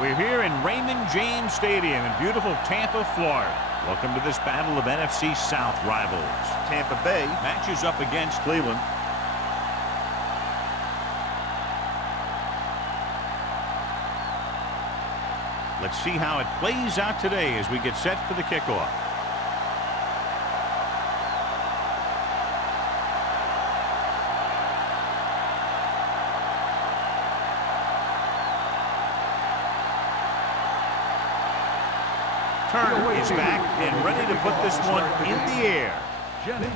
We're here in Raymond James Stadium in beautiful Tampa, Florida. Welcome to this battle of NFC South rivals. Tampa Bay matches up against Cleveland. Let's see how it plays out today as we get set for the kickoff. Turner is back and ready to put this one in the air.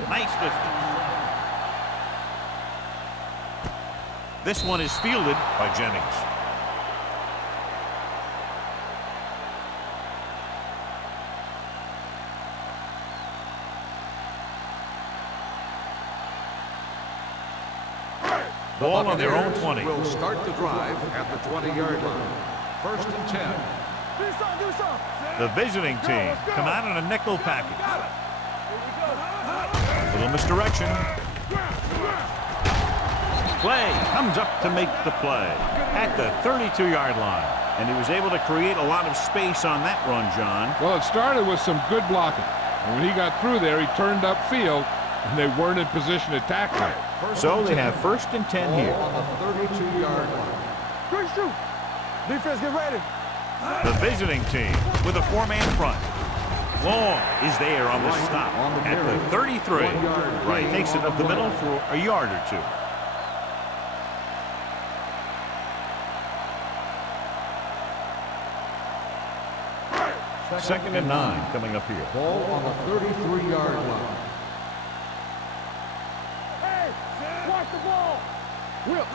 Nice lifting. This one is fielded by Jennings. Ball on their own 20. Will start the drive at the 20-yard line. 1st and 10. The visiting team come out in a nickel package. A little misdirection. Play comes up to make the play at the 32-yard line. And he was able to create a lot of space on that run, John. Well, it started with some good blocking. And when he got through there, he turned upfield, and they weren't in position to tackle him. So they have 1st and 10 here. On the 32-yard line. Great shoot. Defense, get ready. The visiting team with a 4-man front. Long is there on the stop at the 33. Right, takes it up the middle for a yard or two. Second and 9 coming up here. Ball on the 33-yard line. Hey, watch the ball. Whip.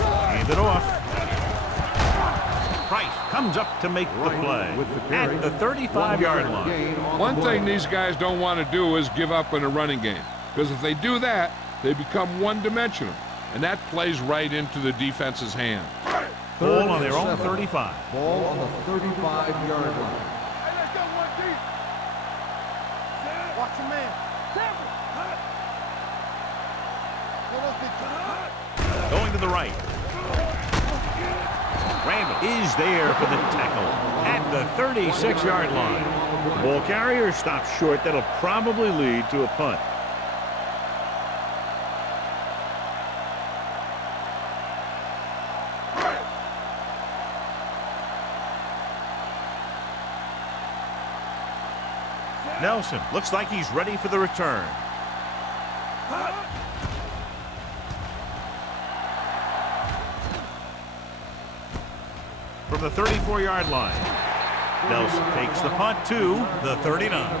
Hand it off. Price comes up to make the play at the 35-yard line. One thing these guys don't want to do is give up in a running game, because if they do that, they become one-dimensional, and that plays right into the defense's hand. Ball on their own 35. Ball on the 35-yard line. Hey, let's go, 1 deep. Watch your man. Going to the right. Randall is there for the tackle at the 36-yard line. The ball carrier stops short. That'll probably lead to a punt. Nelson looks like he's ready for the return. From the 34-yard line. Nelson takes the punt to the 39.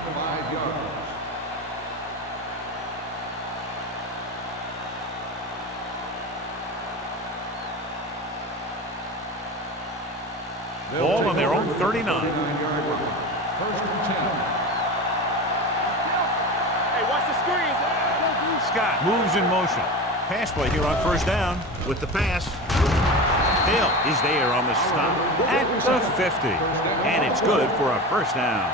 Ball on their own 39. 1st and 10. Scott moves in motion. Pass play here on 1st down with the pass. Hill is there on the stop at the 50. And it's good for a 1st down.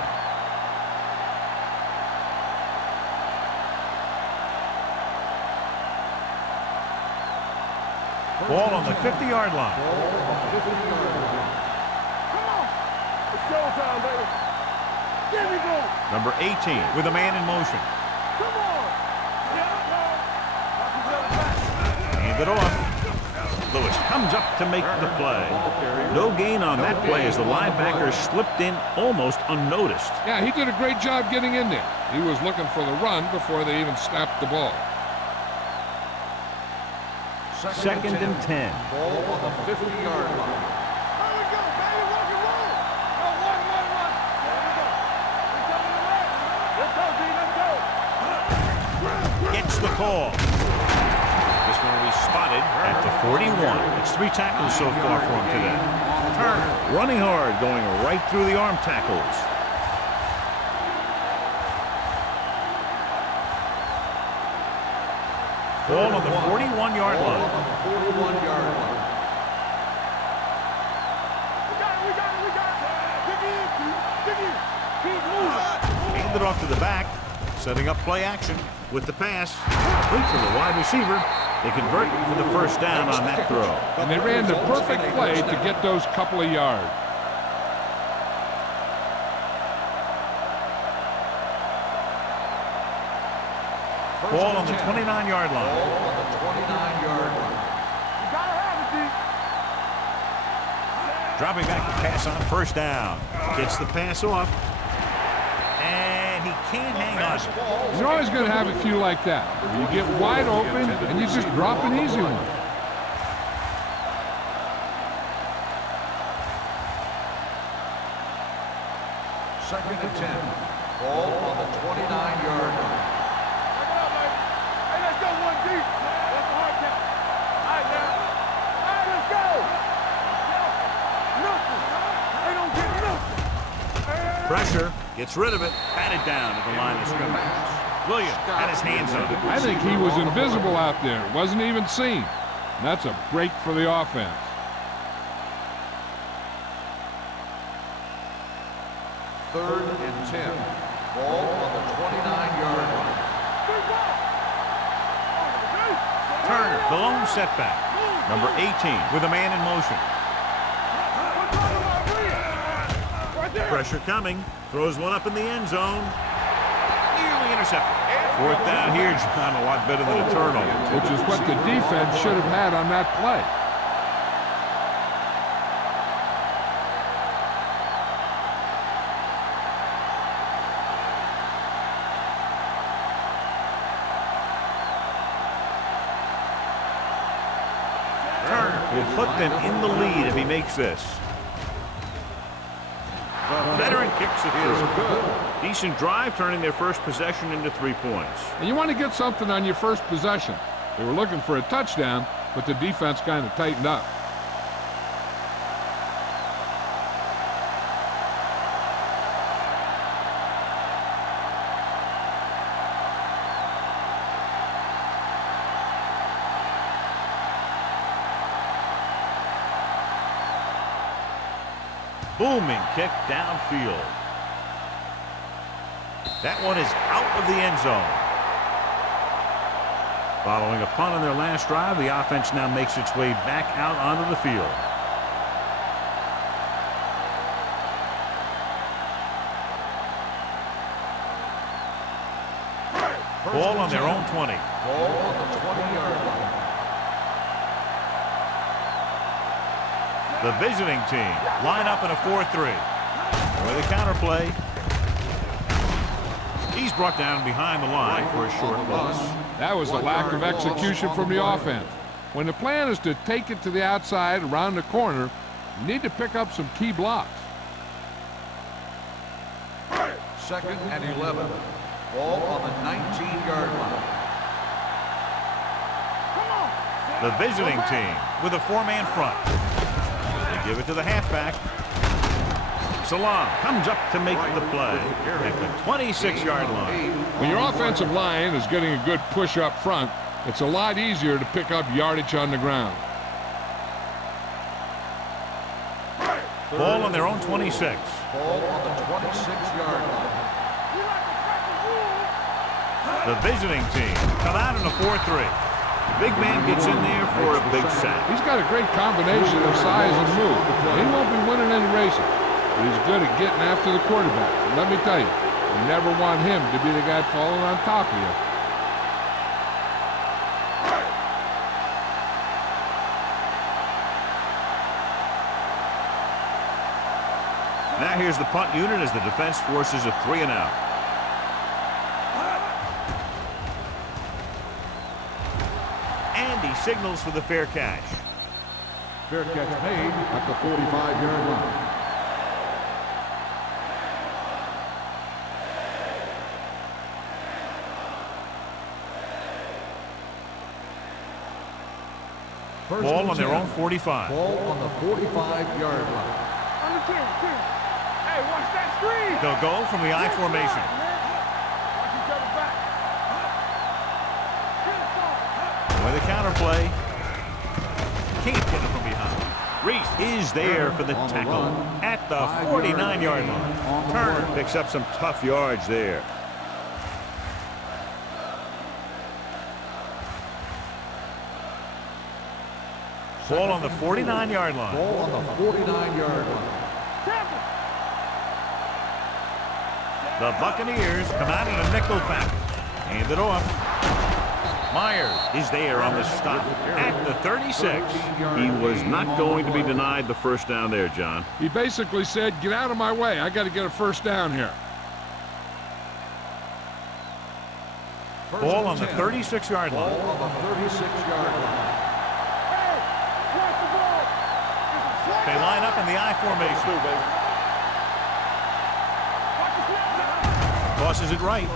Ball on the 50-yard line. Come on. It's showtime, baby. There we go. Number 18 with a man in motion. Come on. Hand it off. Lewis comes up to make the play. No gain on that play as the linebacker slipped in almost unnoticed. Yeah, he did a great job getting in there. He was looking for the run before they even snapped the ball. 2nd and 10. Ball on the 50-yard line. Here we go, baby. Rock and roll. Go, run. Let's go, D. Let's go. Gets the call. This one will be spotted at the 41. It's 3 tackles so far for him today. Turner running hard, going right through the arm tackles. Ball on the 41-yard line. On the 41-yard line. We got it. Dig in. Keep moving. Handed off to the back, setting up play action. with the pass. Complete for the wide receiver. They convert for the first down on that throw. And they ran the perfect play to get those couple of yards. Ball on the 29-yard line. Ball on the 29-yard line. You gotta have it, D. Dropping back to pass on first down. Gets the pass off. And he can't hang on. You're always going to have a few like that. You get wide open and you just drop an easy one. Second and 10. Ball on the 29-yard line. Back it up, baby. Hey, let's go one deep. That's the hard count. All right, now. All right, let's go. Nothing. They don't get nothing. Hey. Pressure. Gets rid of it. Batted down at the line of scrimmage. Williams had his hands on it. I think he was invisible out there. Wasn't even seen. And that's a break for the offense. Third and 10. Ball on the 29-yard line. Turner, the lone setback. Number 18 with a man in motion. Pressure coming. Throws one up in the end zone. Nearly intercepted. Fourth down here, John, a lot better than a turnover. Which is what the defense should have had on that play. Turner will put them in the lead if he makes this. Veteran kicks it through. Decent drive, turning their first possession into 3 points. And you want to get something on your first possession. They were looking for a touchdown, but the defense kind of tightened up. Booming kick downfield. That one is out of the end zone. Following a punt on their last drive, the offense now makes its way back out onto the field. Ball on their own 20. Ball on the 20-yard line. The visiting team line up in a 4-3. With a counter play. He's brought down behind the line for a short loss. That was a lack of execution from the offense. When the plan is to take it to the outside around the corner, you need to pick up some key blocks. Second and 11. Ball on the 19-yard line. The visiting team with a 4-man front. They give it to the halfback. Salam comes up to make the play at the 26-yard line. When your offensive line is getting a good push up front, it's a lot easier to pick up yardage on the ground. Ball on their own 26. Ball on the 26-yard line. The visiting team come out in a 4-3. Big man gets in there for a big sack. He's got a great combination of size and move. He won't be winning any races, but he's good at getting after the quarterback. And let me tell you, you never want him to be the guy falling on top of you. Now here's the punt unit as the defense forces a 3-and-out. And he signals for the fair catch. Fair catch made at the 45-yard line. Ball on their own 45. Ball on the 45-yard line. On the 10. Hey, watch that screen. They'll go from the I formation. Watch each other back. With a counter play. Can't get it from behind. Reese is there for the tackle at the 49-yard line. Turner picks up some tough yards there. Ball on the 49-yard line. Ball on the 49-yard line. The Buccaneers come out in a nickel package. Hand it off. Myers is there on the stop at the 36. He was not going to be denied the first down there, John. He basically said, get out of my way. I got to get a first down here. Ball on the 36-yard line. Ball on the 36-yard line. They line up in the I formation. Tosses it right.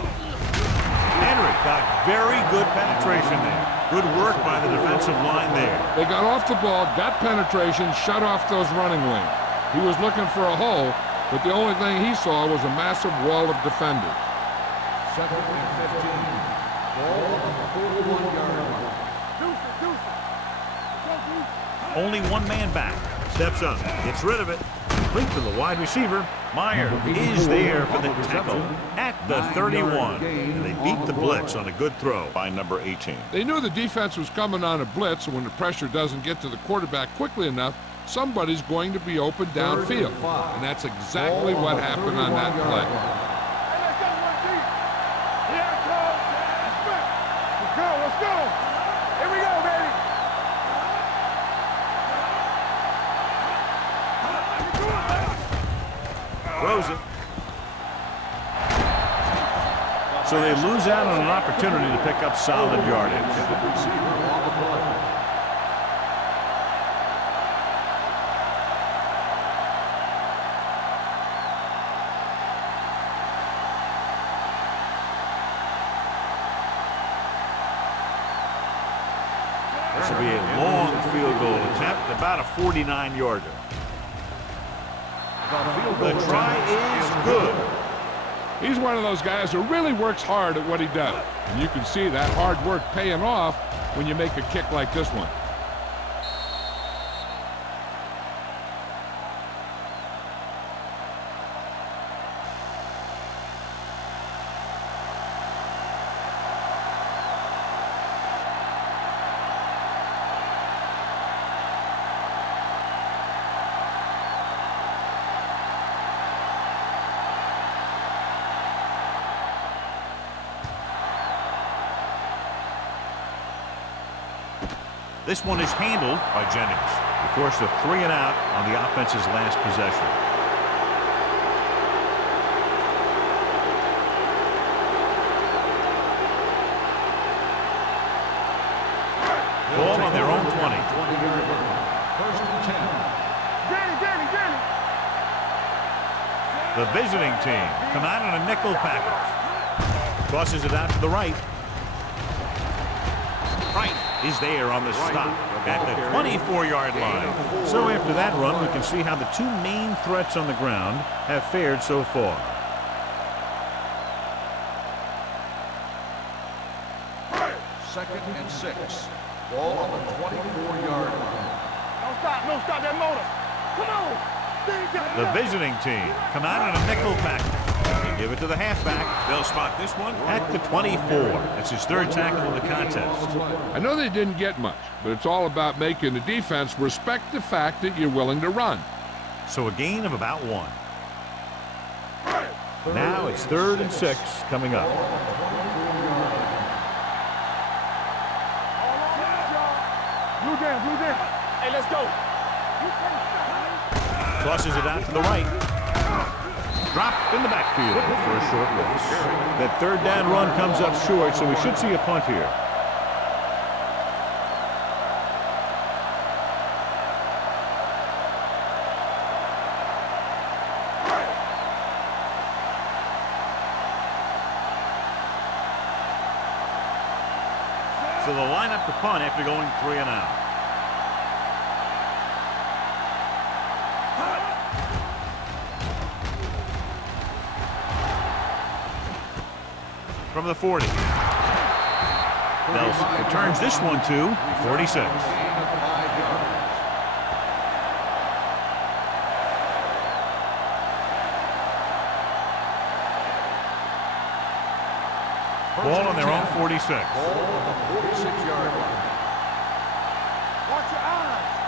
Henry got very good penetration there. Good work by the defensive line there. They got off the ball, got penetration, shut off those running lanes. He was looking for a hole, but the only thing he saw was a massive wall of defenders. 2nd and 15. Ball on the 41-yard line. Only one man back. Steps up. Gets rid of it. Complete to the wide receiver. Meyer is there for the tackle at the 31. And they beat the blitz on a good throw by number 18. They knew the defense was coming on a blitz, and when the pressure doesn't get to the quarterback quickly enough, somebody's going to be open downfield. And that's exactly what happened on that play. Let's go. Here we go, baby. Throws it. So they lose out on an opportunity to pick up solid yardage. This will be a long field goal attempt, about a 49-yarder. The try is good. He's one of those guys who really works hard at what he does. And you can see that hard work paying off when you make a kick like this one. This one is handled by Jennings. He forced a 3 and out on the offense's last possession. Ball on their own 20. 20-yard line. 1st and 10. Danny. The visiting team come out in a nickel package. Tosses it out to the right. Right is there on the stop at the 24-yard line. So after that run, we can see how the two main threats on the ground have fared so far. Second and 6. Ball on the 24-yard line. Don't stop that motor. Come on. The visiting team come out in a nickel package. They give it to the halfback. They'll spot this one at the 24. That's his 3rd tackle of the contest. I know they didn't get much, but it's all about making the defense respect the fact that you're willing to run. So a gain of about 1. Now it's 3rd and 6 coming up. Blue down. Hey, let's go. Tosses it out to the right. Dropped in the backfield for a short loss. That 3rd down run comes up short, so we should see a punt here. So they'll line up the punt after going 3 and out. From the 40. Nelson returns this one to 46. Ball on their own 46. Ball on the 46-yard line. Watch your eyes.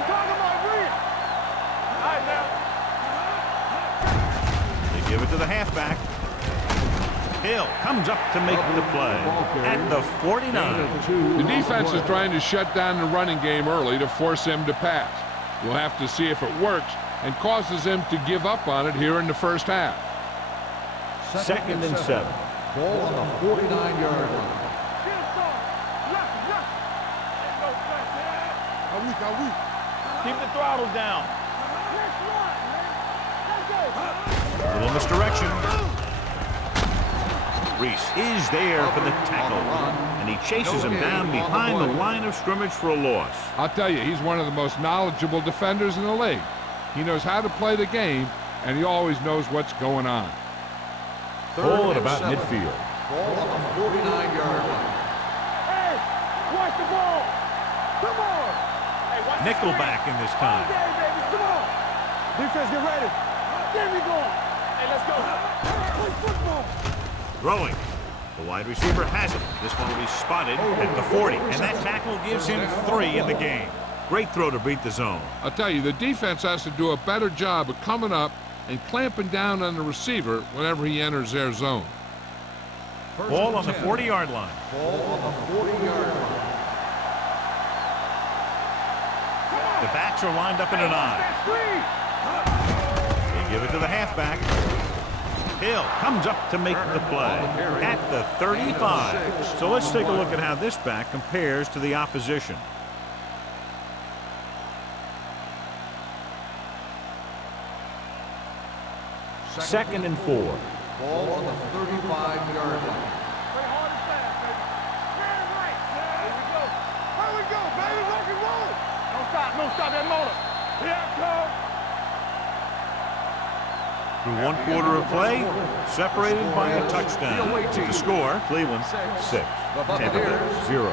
I'm talking about real. All right, now. They give it to the halfback. Hill comes up to make the play at the 49. The defense is trying to shut down the running game early to force him to pass. We'll have to see if it works and causes him to give up on it here in the first half. Second and 7. Ball on the 49-yard line. Keep the throttle down. A little misdirection. Reese is there for the tackle, and he chases him down behind the line of scrimmage for a loss. I'll tell you, he's one of the most knowledgeable defenders in the league. He knows how to play the game, and he always knows what's going on. Ball at about midfield. Ball on the 49-yard line. Hey, watch the ball. Come on. Hey, watch Nickelback in this time. Okay, baby, come on. Defense, get ready. There we go. Hey, let's go. Play football. Throwing. The wide receiver has it. This one will be spotted at the 40, and that tackle gives him 3 in the game. Great throw to beat the zone. I'll tell you, the defense has to do a better job of coming up and clamping down on the receiver whenever he enters their zone. Ball on the 40-yard line. Ball on the 40-yard line. The backs are lined up in an I. They give it to the halfback. Hill comes up to make the play at the 35. So let's take a look at how this back compares to the opposition. Second and 4. Ball on the 35-yard line. Play hard and fast, baby. Very right. Here we go. Here we go, baby. Rock and roll. Don't stop that motor. Here it comes. Through 1 quarter of play, separated by a touchdown. The score, Cleveland 6, Tampa Bay 0.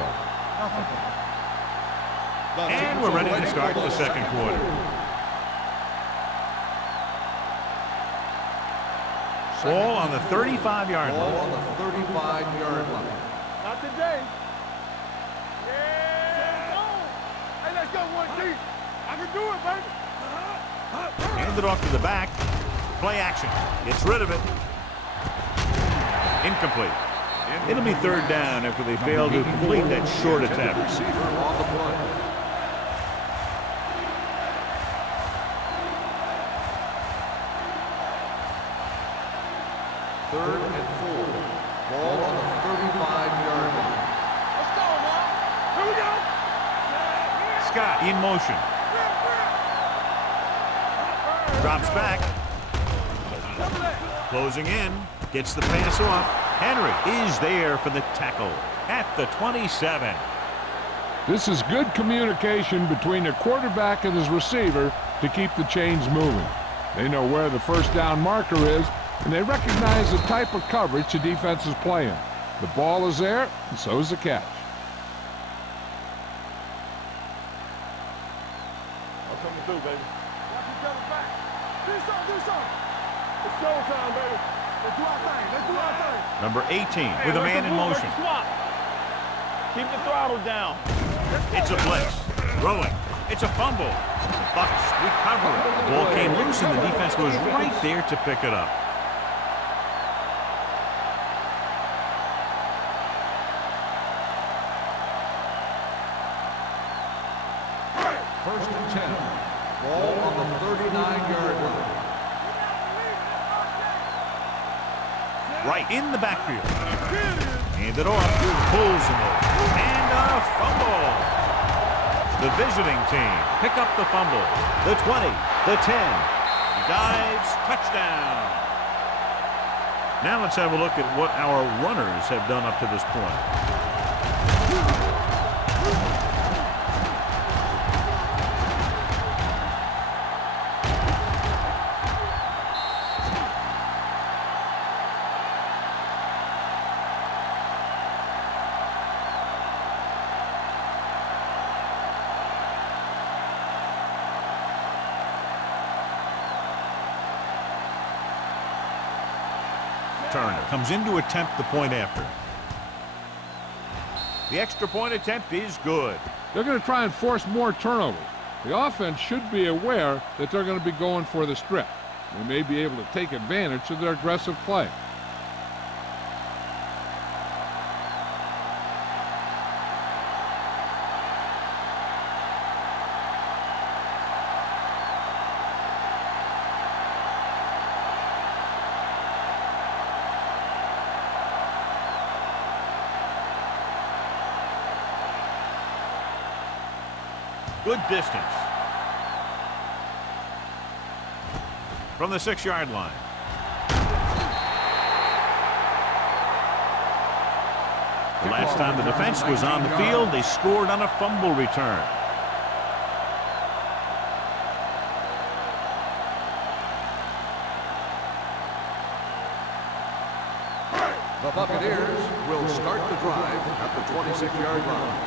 And we're ready to start the second quarter. Ball on the 35-yard Ball line. on the 35-yard line. Not today. Yeah. Hey, let's go 1 deep. I can do it, baby. Hand it off to the back. Play action. Gets rid of it. Incomplete. It'll be 3rd down after they fail to complete that short attempt. Receiver on the play. Third and 4. Ball on the 35-yard line. Let's go, man. Here we go. Scott in motion. Drops back. Closing in. Gets the pass off. Henry is there for the tackle at the 27. This is good communication between the quarterback and his receiver to keep the chains moving. They know where the first down marker is, and they recognize the type of coverage the defense is playing. The ball is there, and so is the catch. I'm coming through, baby. Watch each other back. Do something. It's showtime, baby. Let's do our thing. Number 18 with a man in motion. Swap. Keep the throttle down. It's a blitz. Throwing. It's a fumble. The Bucs recover it. The ball came loose, and the defense was right there to pick it up. First and 10. Ball on the 39-yard line. Right in the backfield. Hand it off. Pulls him over. And a fumble. The visiting team pick up the fumble. The 20, the 10. He dives. Touchdown. Now let's have a look at what our runners have done up to this point. Turner comes in to attempt the point after. The extra point attempt is good. They're going to try and force more turnovers. The offense should be aware that they're going to be going for the strip. They may be able to take advantage of their aggressive play. Good distance. From the 6-yard line. The last time the defense was on the field, they scored on a fumble return. The Buccaneers will start the drive at the 26-yard line.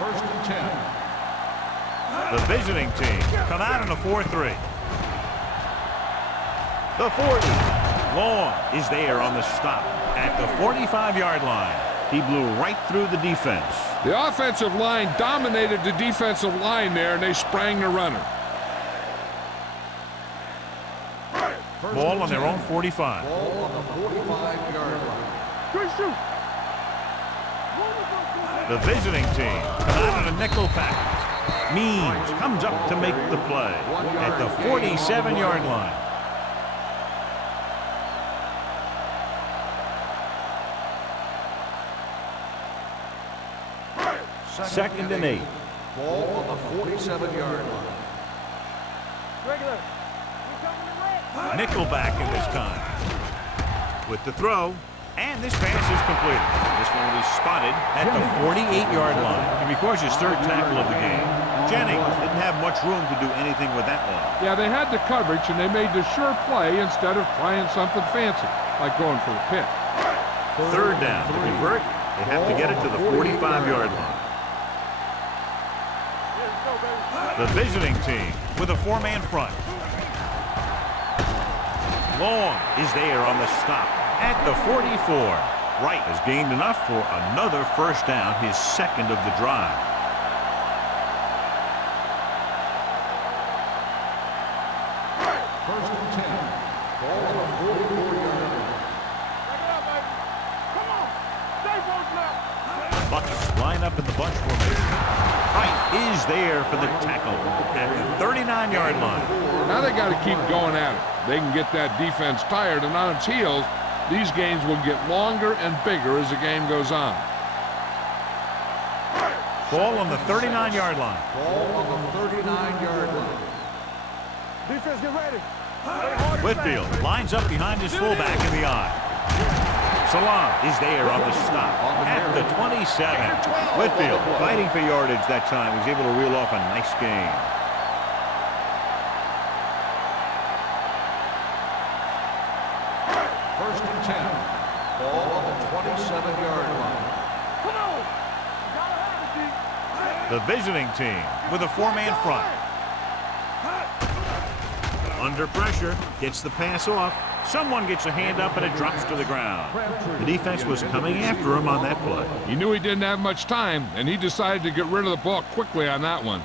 1st and 10. The visiting team come out in a 4-3. The 40. Long is there on the stop at the 45-yard line. He blew right through the defense. The offensive line dominated the defensive line there, and they sprang the runner. Ball on their own 45. Ball on the 45-yard line. Good shoot. The visiting team come out in a nickel package. Means comes up to make the play at the 47-yard line. Second and 8. Ball on the 47-yard line. Regular. Nickelback in this time. With the throw, and this pass is completed. This one is spotted at the 48-yard line. He records his 3rd tackle of the game. Jennings didn't have much room to do anything with that one. Yeah, they had the coverage, and they made the sure play instead of trying something fancy, like going for the pick. 3rd down. To convert, they have to get it to the 45-yard line. The visiting team with a 4-man front. Long is there on the stop at the 44. Wright has gained enough for another 1st down, his 2nd of the drive. Bucks line up in the bunch formation. Wright is there for the tackle at the 39-yard line. Now they got to keep going at it. They can get that defense tired, and on its heels, these games will get longer and bigger as the game goes on. Ball on the 39-yard line. Ball on the 39-yard line. Defense, get ready. Whitfield lines up behind his fullback in the eye. Salam is there on the stop at the 27. Whitfield fighting for yardage that time. He's able to reel off a nice gain. First and 10. Ball on the 27-yard line. Come on. Gotta have it, D. The visiting team with a 4-man front. Under pressure, gets the pass off. Someone gets a hand up and it drops to the ground. The defense was coming after him on that play. He knew he didn't have much time, and he decided to get rid of the ball quickly on that one.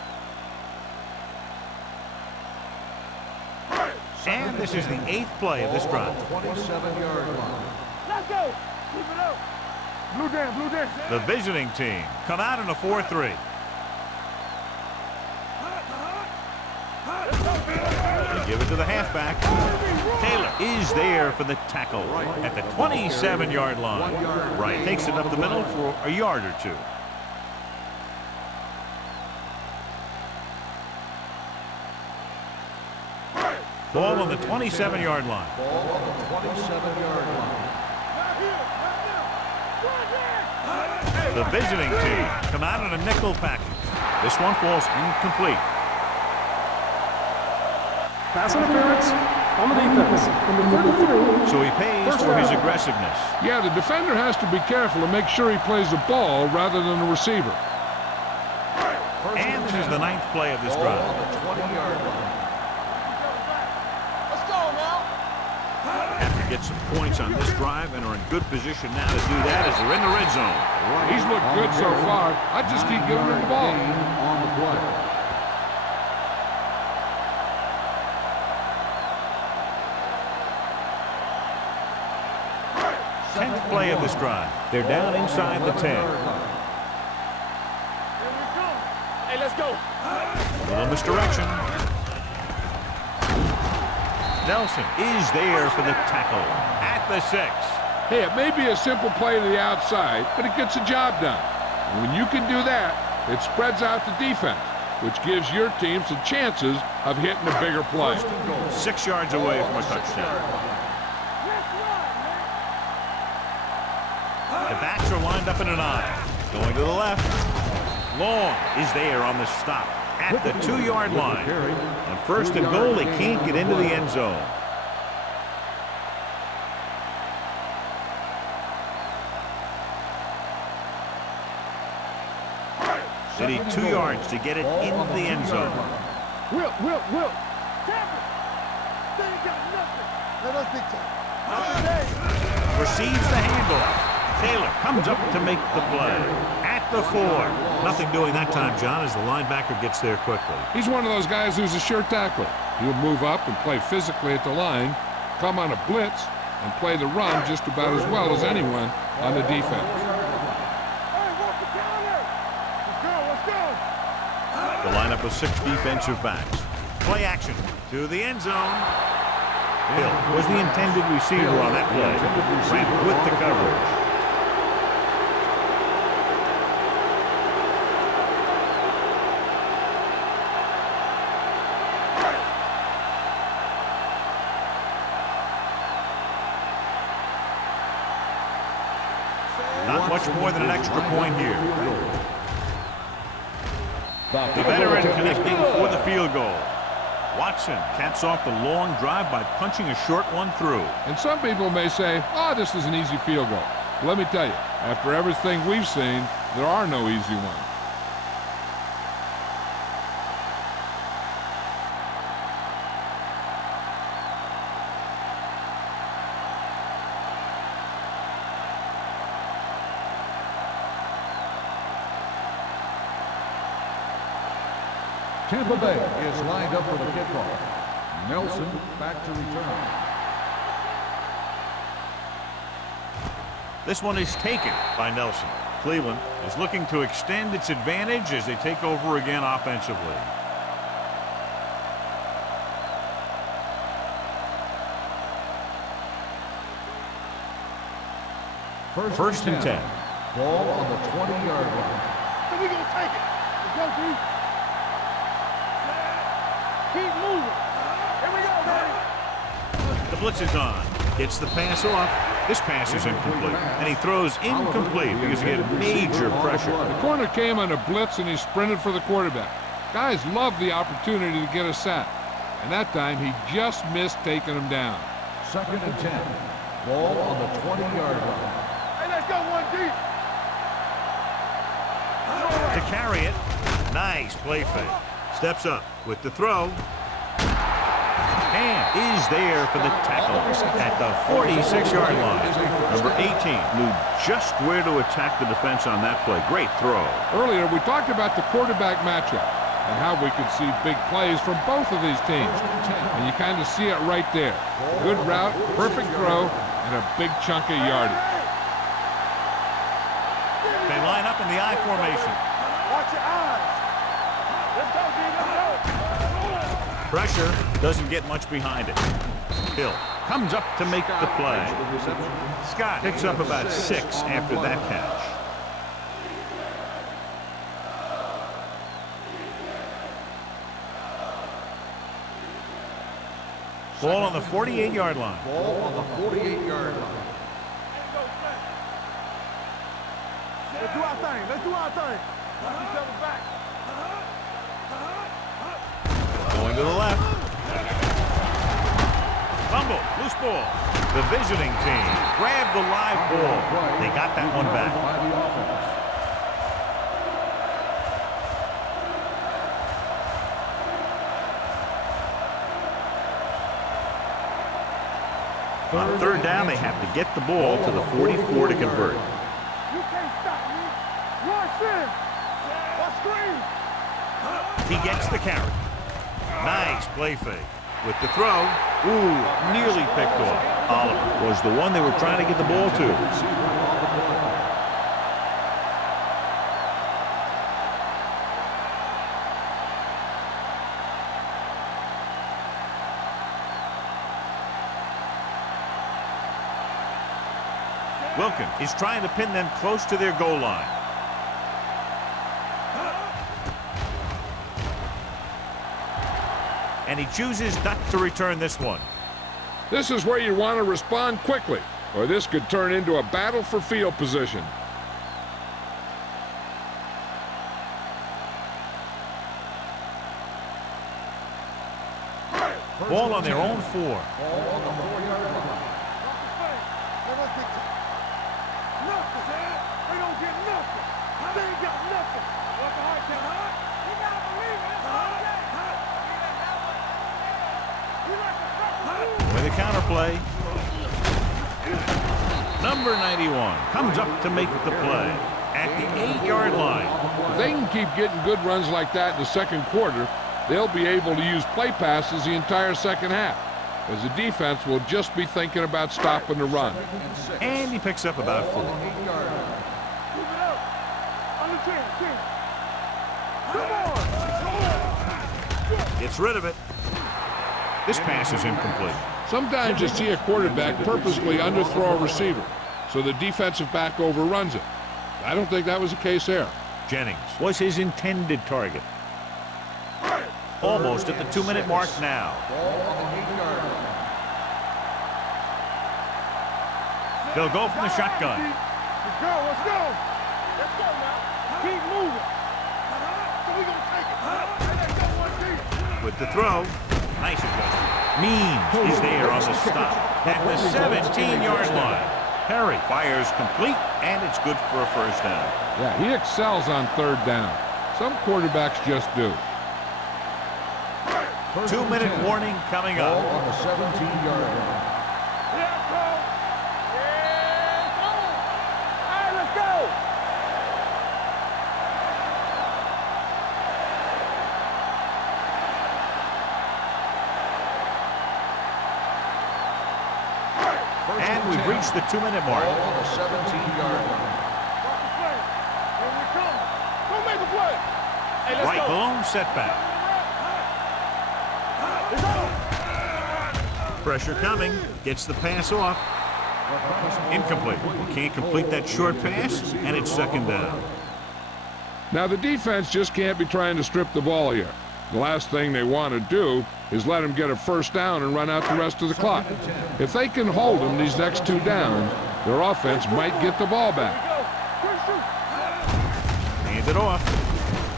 And this is the 8th play of this drive. 27-yard line. Let's go. Keep it up. Blue down, blue down. The visiting team come out in a 4-3. They give it to the halfback. Taylor is there for the tackle at the 27-yard line. Wright takes it up the middle for a yard or 2. Ball on the 27-yard line. Ball on the 27-yard line. The visiting team come out in a nickel package. This one falls incomplete. Pass interference on the defense. Number 33. So he pays for his aggressiveness. Yeah, the defender has to be careful to make sure he plays the ball rather than the receiver. And this is the 9th play of this drive. On the 20-yard line. Let's go now. Have to get some points on this drive and are in good position now to do that as they're in the red zone. He's looked good so far. I just keep giving him the ball. On the play. 10th play of this drive. They're down inside the 10. Hey, let's go. A little misdirection. Nelson is there for the tackle at the 6. Hey, it may be a simple play to the outside, but it gets the job done. And when you can do that, it spreads out the defense, which gives your team some chances of hitting a bigger play. 6 yards away from a touchdown. The backs are lined up in an I. Going to the left. Long is there on the stop at the 2-yard line. On 1st and goal, they can't get into the end zone. They need 2 yards to get it into the end zone. Will. Tap it. They ain't got nothing. Let us dictate. Receives the handoff. Taylor comes up to make the play at the 4. Nothing doing that time, John, as the linebacker gets there quickly. He's one of those guys who's a sure tackler. He'll move up and play physically at the line, come on a blitz, and play the run just about as well as anyone on the defense. The lineup of 6 defensive backs. Play action to the end zone. Hill was the intended receiver on that play. Right with the coverage. Not much more than an extra point here. The veteran connecting for the field goal. Watson caps off the long drive by punching a short one through. And some people may say, oh, this is an easy field goal. But let me tell you, after everything we've seen, there are no easy ones. Tampa Bay is lined up for the kickoff. Nelson back to return. This one is taken by Nelson. Cleveland is looking to extend its advantage as they take over again offensively. First and 10. Ball on the 20-yard line. So we gonna take it. Let's go, D. Keep moving. Here we go, baby. The blitz is on. Gets the pass off. This pass is incomplete. And he throws incomplete because he had major pressure. The corner came on a blitz and he sprinted for the quarterback. Guys love the opportunity to get a sack. And that time he just missed taking him down. 2nd and 10. Ball on the 20-yard line. Hey, let's go, 1 deep. To carry it. Nice play fake. Steps up with the throw. And is there for the tackle at the 46-yard line. Number 18 Knew just where to attack the defense on that play. Great throw. Earlier, we talked about the quarterback matchup and how we could see big plays from both of these teams. And you kind of see it right there. Good route, perfect throw, and a big chunk of yardage. They line up in the I formation. Watch your eyes. Let's go, D. Let's go. Pressure doesn't get much behind it. Hill comes up to make the play. Scott picks up about 6 after that catch. Ball on the 48-yard line. Ball on the 48-yard line. Let's do our thing. Let's do our thing. Watch each other back. Going to the left. Fumble, loose ball. The visiting team grabbed the live ball. They got that one back. By the offense. On 3rd down, they have to get the ball to the 44 to convert. You can't stop me. Rush in. Or screen. He gets the carry. Nice play fake. With the throw, ooh, nearly picked off. A Oliver was the one they were trying to get the ball to. Wilkin is trying to pin them close to their goal line. And he chooses not to return this one. This is where you want to respond quickly, or this could turn into a battle for field position. Ball on their own 4. Ball on the 4-yard line. Nothing, man. They don't get nothing. They ain't got nothing. What's the high count, huh? You gotta believe it. With a counterplay. Number 91 comes up to make the play at the 8-yard line. If they can keep getting good runs like that in the second quarter, they'll be able to use play passes the entire second half, as the defense will just be thinking about stopping the run. And he picks up about 4. Keep it up. Under 10. Come on. Gets rid of it. This pass is incomplete. Sometimes you see a quarterback purposely underthrow a receiver, so the defensive back overruns it. I don't think that was the case there. Jennings was his intended target. Almost at the 2-minute mark now. They'll go from the shotgun. Let's go, let's go. Let's go now. Keep moving. So we gonna take it. Let's go one deep. With the throw. Nice adjustment. Means is there on the stop at the 17-yard line. Perry fires complete, and it's good for a first down. Yeah, he excels on third down. Some quarterbacks just do. 2-minute warning coming up. Ball on the 17-yard line. Yeah, go. Yeah, go. All right, let's go. And we've reached the 2-minute mark. Ball on the 17-yard line. Watch the play. Here we come. Go make a play. Hey, let's Right go. balloon setback. It's on. Pressure coming. Gets the pass off. Incomplete. Can't complete that short pass, and it's second down. Now, the defense just can't be trying to strip the ball here. The last thing they want to do is let them get a first down and run out the rest of the clock. If they can hold them these next 2 downs, their offense might get the ball back. Hand it off.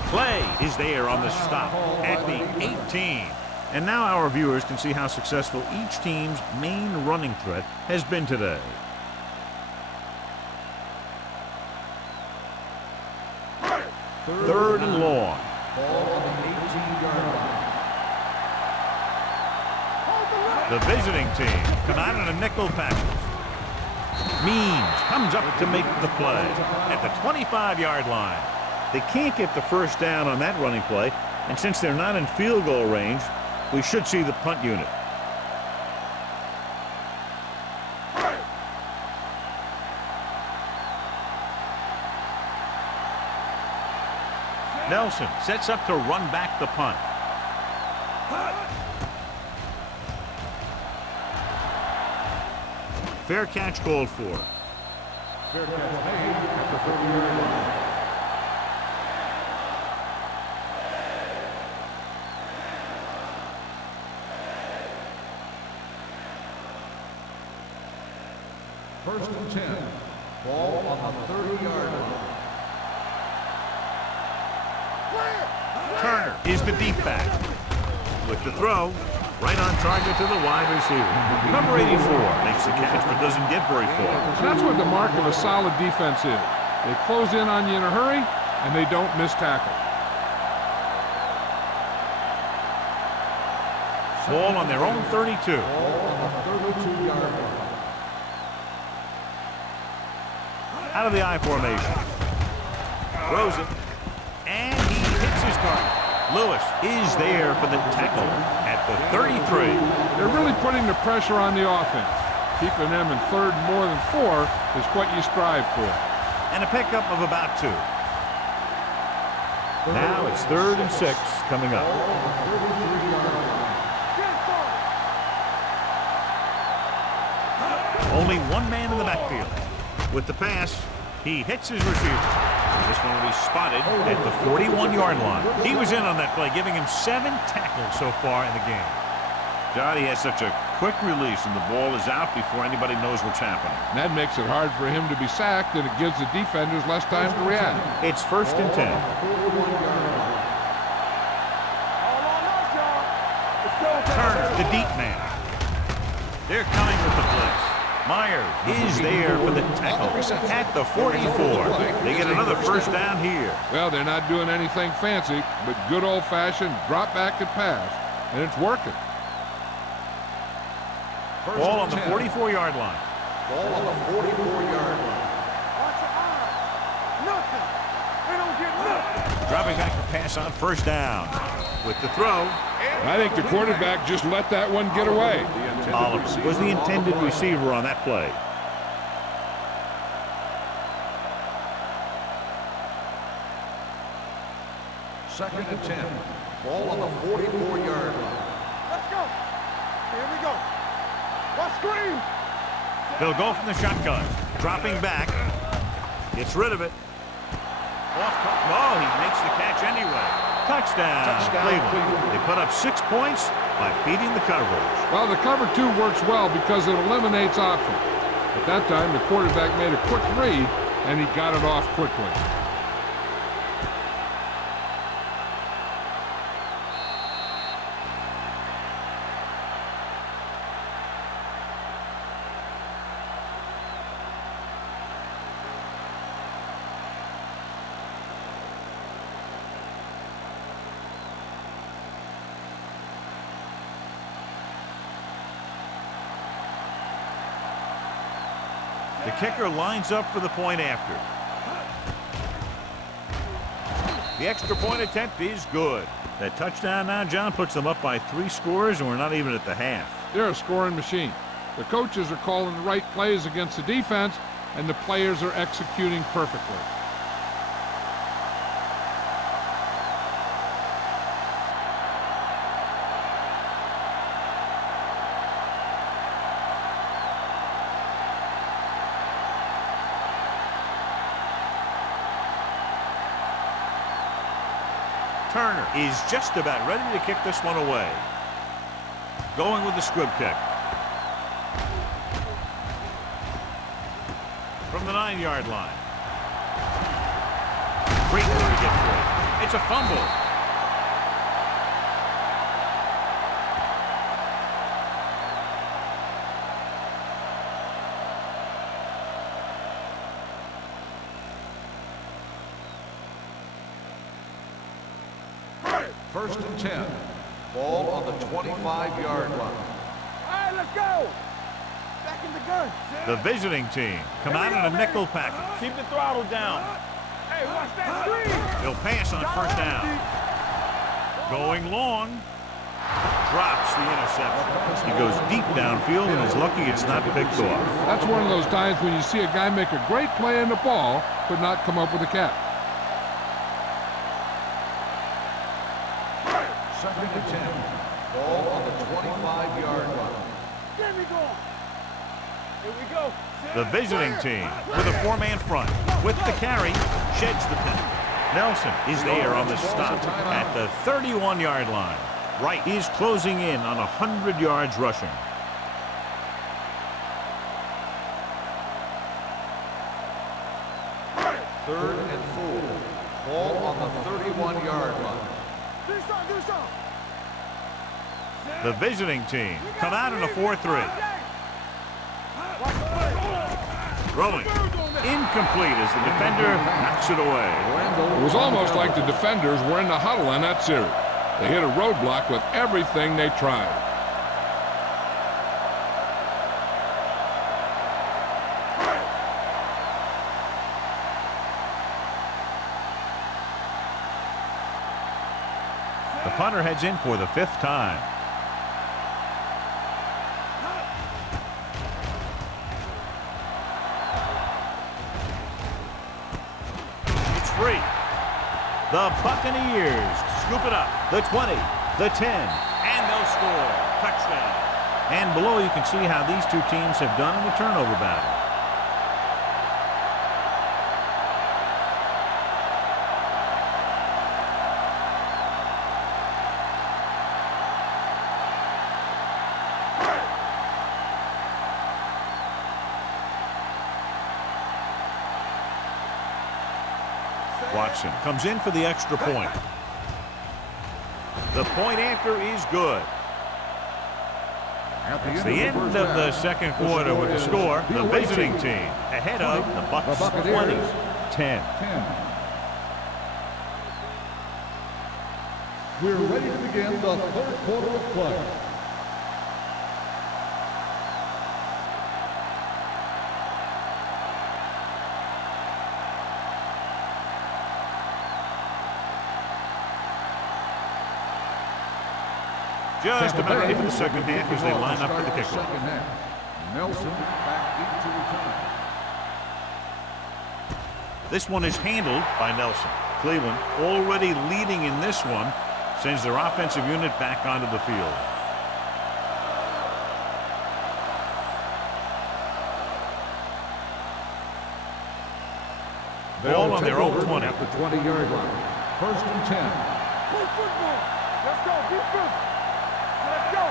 Play is there on the stop at the 18. And now our viewers can see how successful each team's main running threat has been today. Third and long. Ball on the 18-yard line. The visiting team come out in a nickel package. Means comes up to make the play at the 25-yard line. They can't get the first down on that running play, and since they're not in field goal range, we should see the punt unit. Nelson sets up to run back the punt. Fair catch called for. Fair catch made at the 30-yard line. First and 10. Ball on the 30-yard line. Turner is the deep back. With the throw, right on target to the wide receiver. Number 84 makes the catch but doesn't get very far. That's what the mark of a solid defense is. They close in on you in a hurry, and they don't miss tackle. Ball on their own 32. Ball on the 32-yard line. Out of the I formation. Throws it. And he hits his target. Lewis is there for the tackle at the 33. They're really putting the pressure on the offense. Keeping them in third and more than 4 is what you strive for. And a pickup of about 2. Now it's 3rd and 6 coming up. Only one man in the backfield. With the pass, he hits his receiver. This one will be spotted at the 41-yard line. He was in on that play, giving him 7 tackles so far in the game. John, he has such a quick release, and the ball is out before anybody knows what's happening. And that makes it hard for him to be sacked, and it gives the defenders less time to react. It's 1st and 10. Turner, the deep man. They're coming with the blitz. Myers is there for the tackle at the 44. They get another first down here. Well, they're not doing anything fancy, but good old-fashioned drop back and pass, and it's working. Ball on the 44-yard line. Ball on the 44-yard line. Watch your eyes. Nothing. They don't get nothing. Dropping back to pass on 1st down. With the throw, I think the quarterback just let that one get away. Oliver was the intended receiver on that play. Second and 10. Ball on the 44-yard line. Let's go. Here we go. Let's screen. They'll go from the shotgun. Dropping back. Gets rid of it. Oh, he makes the catch anyway. Touchdown, Cleveland. They put up 6 points by beating the coverage. Well, the cover 2 works well because it eliminates options. At that time, the quarterback made a quick read, and he got it off quickly. The kicker lines up for the point after. The extra point attempt is good. That touchdown now, John, puts them up by 3 scores, and we're not even at the half. They're a scoring machine. The coaches are calling the right plays against the defense, and the players are executing perfectly. Turner is just about ready to kick this one away. Going with the squib kick. From the 9-yard line. Great to get through. It's a fumble. First and 10. Ball on the 25-yard line. All right, let's go. Back in the gun. The visiting team come out in a nickel package. Keep the throttle down. Hey, watch that screen. He'll pass on 1st down. Going long. Drops the interception. He goes deep downfield and is lucky it's not picked off. That's one of those times when you see a guy make a great play on the ball, but not come up with a catch. Second and 10. Ball on the 25-yard line. Get me going. Here we go. The visiting team with a 4-man front. With the carry, sheds the penalty. Nelson is there on the stop at the 31-yard line. Wright is closing in on 100 yards rushing. Third and 4. Ball on the 31-yard line. Do something. The visiting team come out in a 4-3. Throwing. Incomplete as the defender knocks it away. It was almost like the defenders were in the huddle in that series. They hit a roadblock with everything they tried. The punter heads in for the 5th time. 3. The Buccaneers scoop it up. The 20, the 10, and they'll score. Touchdown. And below you can see how these two teams have done in the turnover battle. Watson comes in for the extra point. The point after is good. It's the end of the second quarter with the score. The visiting team ahead of the Bucs 20-10. We're ready to begin the third quarter of play. Just about ready for the second half as they line up for the kickoff. Nelson back into return. This one is handled by Nelson. Cleveland already leading in this one, sends their offensive unit back onto the field. Ball on their own 20. At the 20-yard line. First and 10. Play football. Let's go. Defense. Let's go.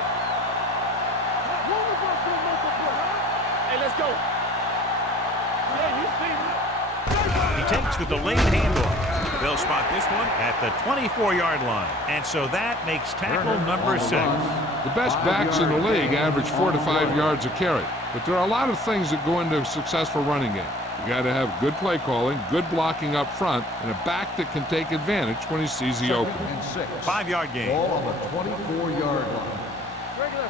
One of us will make a play. Hey, let's go. Yeah, you see me. He takes the delayed handoff. They'll spot this one at the 24-yard line. And so that makes tackle number 6. The best backs in the league average 4 to 5 yards a carry. But there are a lot of things that go into a successful running game. You got to have good play calling, good blocking up front, and a back that can take advantage when he sees the opening. 5-yard gain. Ball on the 24-yard line. Regular.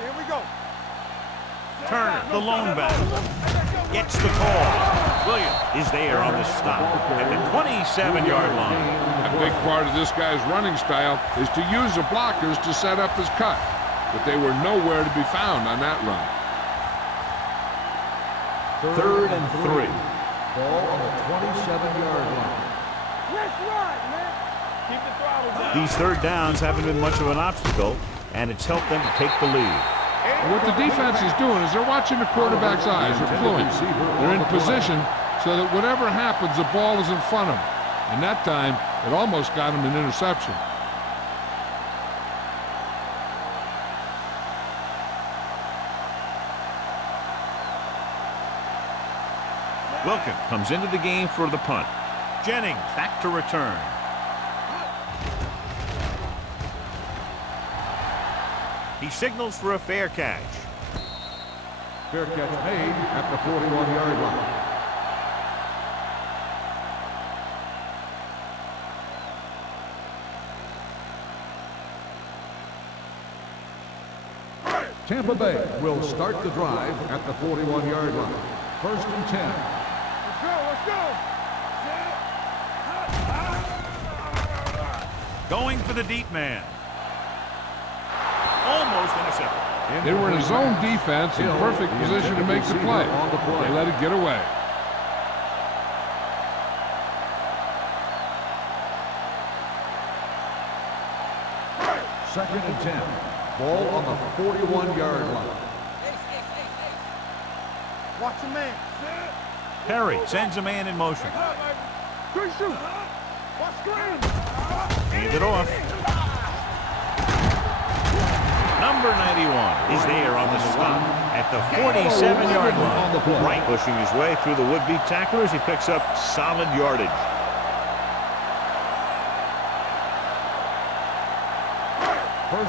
Here we go. Turner, the lone back, gets the call. Williams is there on the stop at the 27-yard line. A big part of this guy's running style is to use the blockers to set up his cut, but they were nowhere to be found on that run. Third and 3. Ball on the 27-yard line. Let's ride, man. Keep the throttle down. These third downs haven't been much of an obstacle, and it's helped them to take the lead. What the defense is doing is they're watching the quarterback's eyes. They're fluent. They're in position so that whatever happens, the ball is in front of them. And that time, it almost got him an interception. Wilkin comes into the game for the punt. Jennings back to return. He signals for a fair catch. Fair catch made at the 41-yard line. Tampa Bay will start the drive at the 41-yard line. First and 10. Let's go. Let's go. Going for the deep man. Almost intercepted. They were in his own defense in perfect position to make the play. They let it get away. Second and 10. Ball on the 41-yard line. Watch your man. Perry sends a man in motion. Good shoot. Watch screen. Hand it off. Number 91 is there on the stop at the 47-yard line. Right, pushing his way through the would-be tacklers. He picks up solid yardage.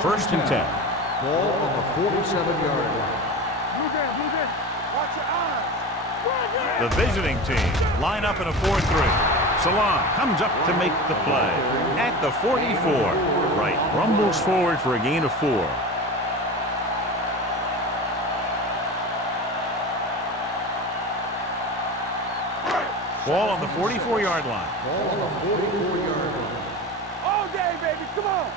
First and 10. Ball on the 47-yard line. Blue down. Watch your eyes. The visiting team line up in a 4-3. Salam comes up to make the play at the 44. Right, rumbles forward for a gain of 4. Ball on the 44-yard line. Ball on the 44-yard line. All day, baby. Come on.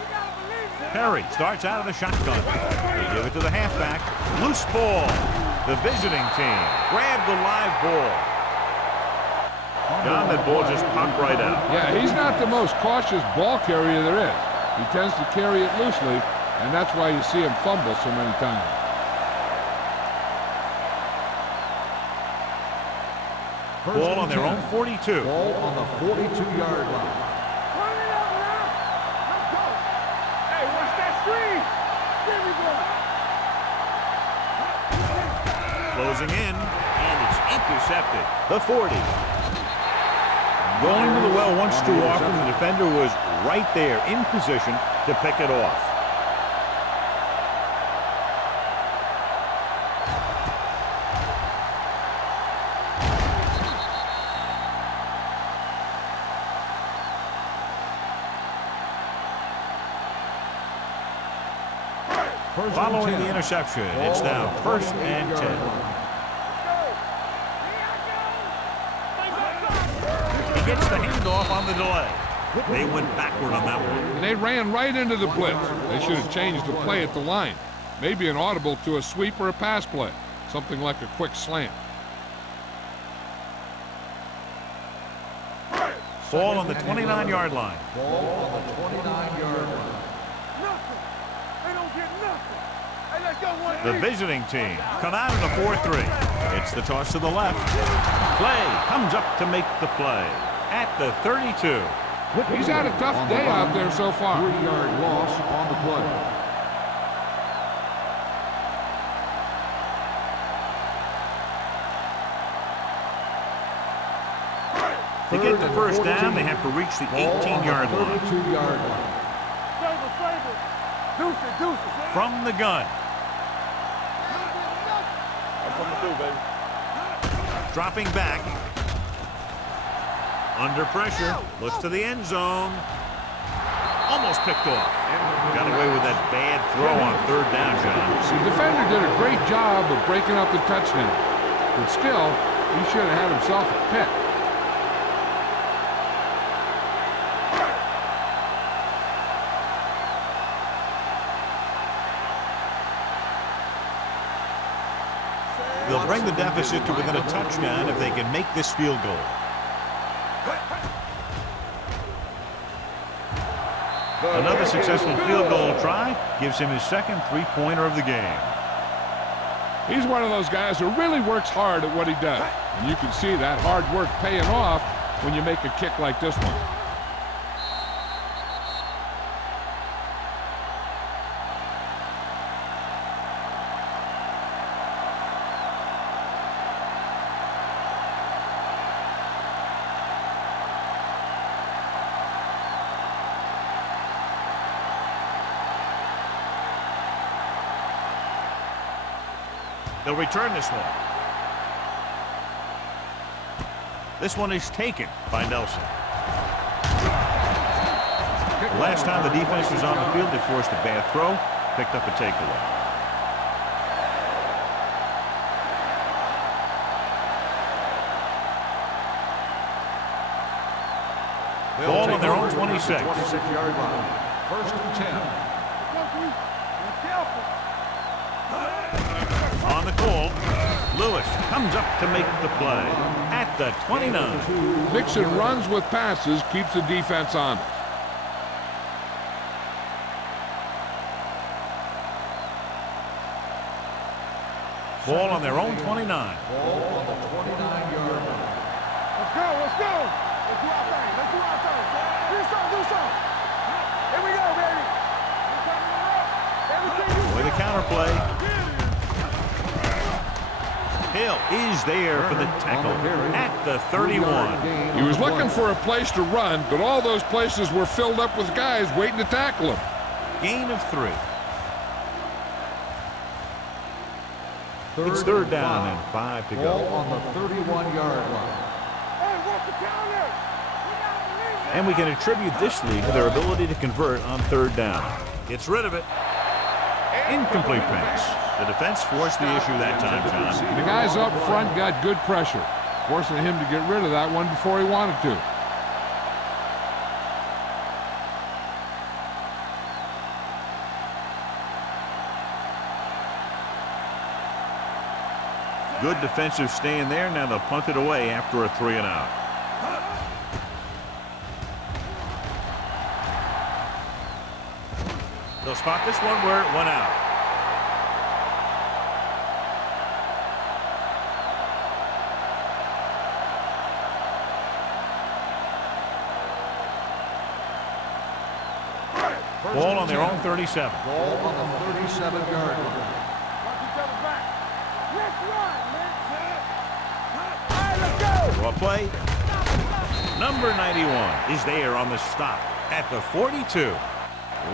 You gotta believe it. Perry starts out of the shotgun. They give it to the halfback. Loose ball. The visiting team grab the live ball. John, that ball just popped right out. Yeah, he's not the most cautious ball carrier there is. He tends to carry it loosely, and that's why you see him fumble so many times. Ball on their own 42. Ball on the 42-yard line. Run it out now. Let's go. Hey, watch that screen. There we go. Closing in, and it's intercepted. The 40. Going to the well once too often, the defender was right there in position to pick it off. Following the interception, it's now 1st and 10. He gets the handoff on the delay. They went backward on that one. And they ran right into the blitz. They should have changed the play at the line. Maybe an audible to a sweep or a pass play. Something like a quick slant. Ball on the 29-yard line. Ball on the 29-yard line. Nothing. They don't get nothing. Hey, let's go one. The visiting team come out in a 4-3. It's the toss to the left. Clay comes up to make the play at the 32. He's had a tough day out there so far. 3-yard loss on the play. To get the first down, they have to reach the 18-yard line. 32-yard line. Favor. Deuce it. From the gun. That's what we do, baby. Dropping back. Under pressure. Looks to the end zone. Almost picked off. Got away with that bad throw on 3rd down, John. The defender did a great job of breaking up the touchdown. But still, he should have had himself a pick. They'll bring the deficit to within a touchdown if they can make this field goal. Another successful field goal try gives him his 2nd three-pointer of the game. He's one of those guys who really works hard at what he does. And you can see that hard work paying off when you make a kick like this one. They'll return this one. This one is taken by Nelson. The last time the defense was on the field, they forced a bad throw, picked up a takeaway. Ball on their own 26. 26-yard line. 1st and 10. Be careful. On the call, Lewis comes up to make the play at the 29. Mixon runs with passes, keeps the defense on. Ball on their own 29. Ball on the 29-yard line. Let's go. Let's do our thing. Do something. Here we go, baby. With a counterplay. Hill is there for the tackle at the 31. He was looking for a place to run, but all those places were filled up with guys waiting to tackle him. Gain of 3. It's 3rd down and 5 to Ball go. on the 31-yard line. Hey, what's the counter? And we can attribute this lead to their ability to convert on 3rd down. Gets rid of it. Incomplete pass. The defense forced the issue that time, John. The guys up front got good pressure, forcing him to get rid of that one before he wanted to. Good defensive stand there. Now they'll punt it away after a 3-and-out. They'll spot this one where it went out. Ball on their own 37. Ball on the 37-yard line. Watch each other back. Let's run, man. All right, let's go. Draw play. Number 91 is there on the stop at the 42.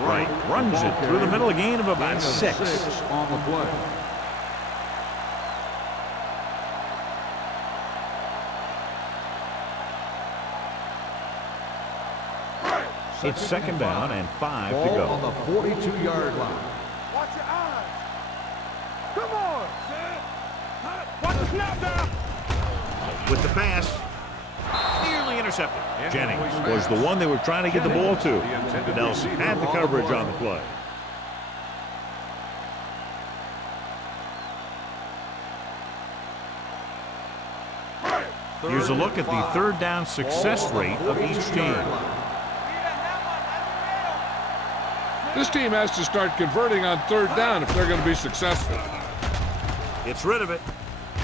Right, runs it through the middle, a gain of about 6. On the play. It's second down and 5 to Ball go. on the 42-yard line. Watch your eyes. Come on. Watch the snap down. With the pass, nearly intercepted. Jennings was the one they were trying to get the ball to. Nelson had the coverage on the play. Here's a look at the third down success rate of each team. This team has to start converting on third down if they're going to be successful. Gets rid of it.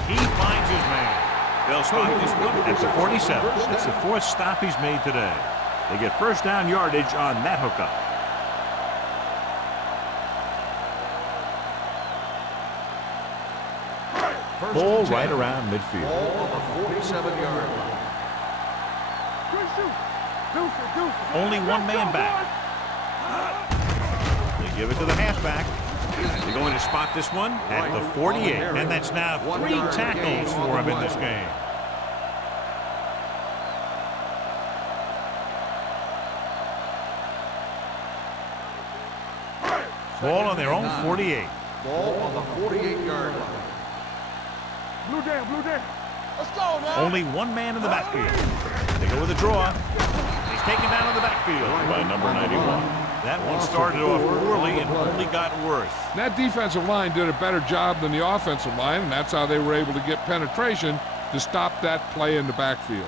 He finds his man. They'll spot this one at the 47. It's the 4th stop he's made today. They get first down yardage on that hookup. Ball right around midfield. Ball on the 47-yard line. Good shoot. Deuce it, deuce it. Only one man back. They give it to the halfback. They're going to spot this one at the 48. And that's now 3 tackles for him in this game. Ball on their own 48. Ball on the 48-yard line. Blue down, blue down. Let's go, man. Only one man in the backfield. They go with a draw. He's taken down in the backfield by number 91. That one started off poorly and only got worse. That defensive line did a better job than the offensive line, and that's how they were able to get penetration to stop that play in the backfield.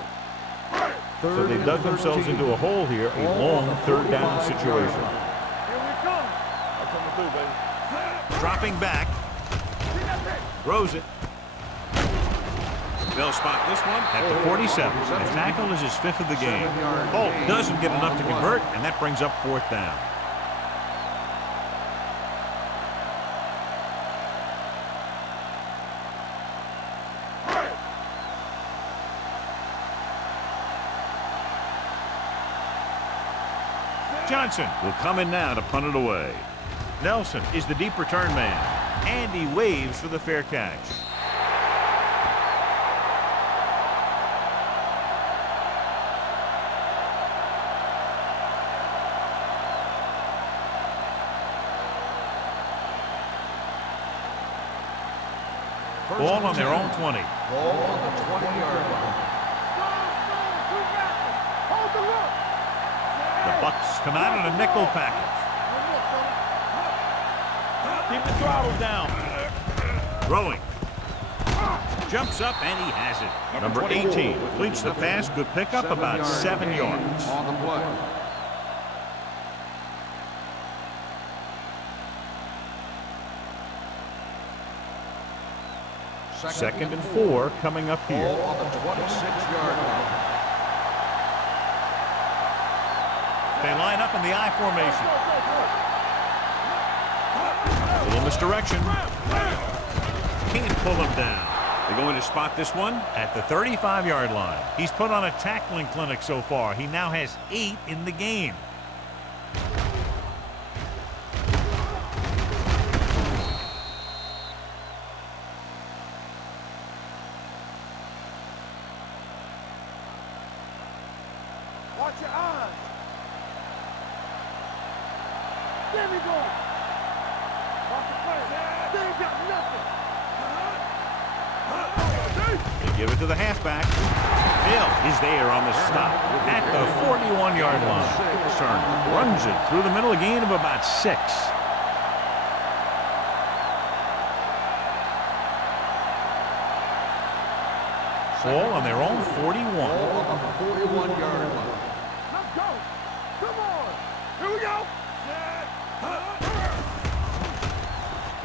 So they dug themselves into a hole here, a long third down situation. Here we come. That's what we do, baby. Dropping back. Throws it. They'll spot this one at the 47. The tackle is his 5th of the game. Holt doesn't get enough to convert, and that brings up 4th down. Johnson will come in now to punt it away. Nelson is the deep return man, and he waves for the fair catch. Ball on their own 20. Ball on the 20-yard line. Hold the look. The Bucks come out in a nickel package. Keep the throttle down. Throwing. Jumps up and he has it. Number 18 completes the pass. Good pickup, about 7 yards. On the play. Second and 4 coming up here. Ball on the 26-yard line. They line up in the I formation. A little misdirection. Can't pull him down. They're going to spot this one at the 35-yard line. He's put on a tackling clinic so far. He now has 8 in the game. Watch your eyes. There we go. Watch the play. They ain't got nothing. They give it to the halfback. Hill is there on the stop at the 41-yard line. Turner runs it through the middle, a gain of about 6. Ball on their own 41. Ball on the 41-yard line. Let's go. Come on. Here we go.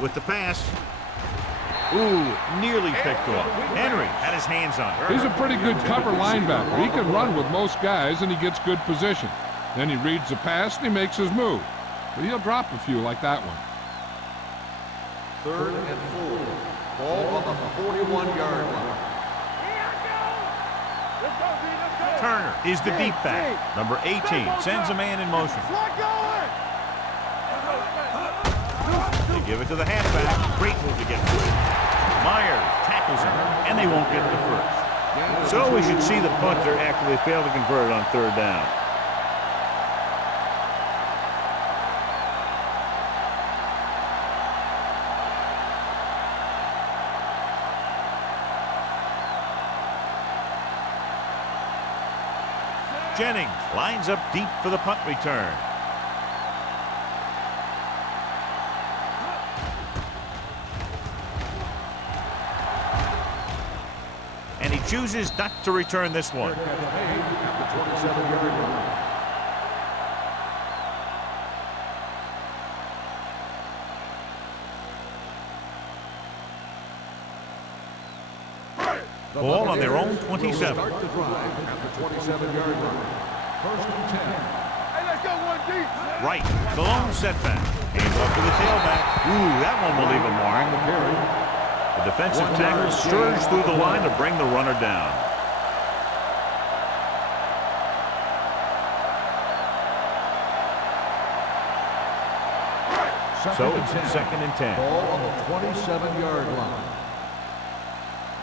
with the pass. Ooh, nearly picked off. Henry had his hands on it. He's a pretty good cover linebacker. He can run with most guys, and he gets good position. Then he reads the pass, and he makes his move. But he'll drop a few like that one. 3rd and 4. Ball on the 41-yard line. Turner is the deep back. Number 18 sends a man in motion. They give it to the halfback. Great move to get through. Myers tackles him, and they won't get the first. So we should see the punter after they fail to convert it on 3rd down. Jennings lines up deep for the punt return. And he chooses not to return this one. Ball on their own 27. Start the drive at the 27-yard line. 1st and 10. Hey, let's go one deep. Right, the lone setback. Hands off to the tailback. Ooh, that one will leave a mark. The defensive tackle surged through the line to bring the runner down. So it's 2nd and 10. Ball on the 27-yard line.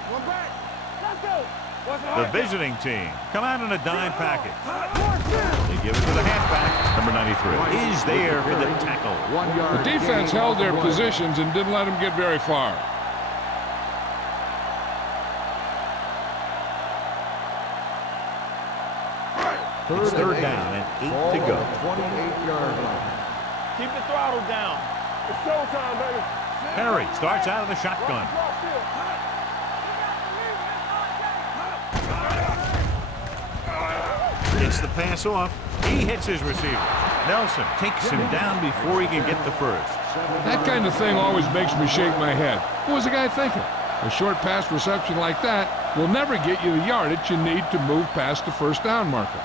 One back. Let's go. The visiting team come out in a dime package. They give it to the halfback. Number 93 is there for the tackle. 1 yard. The defense held their positions and didn't let them get very far. It's 3rd down and 8 to go. 28-yard line. Keep the throttle down. It's showtime, baby. Perry starts out of the shotgun. Gets the pass off. He hits his receiver. Nelson takes him down before he can get the first. That kind of thing always makes me shake my head. What was the guy thinking? A short pass reception like that will never get you the yardage you need to move past the 1st down marker.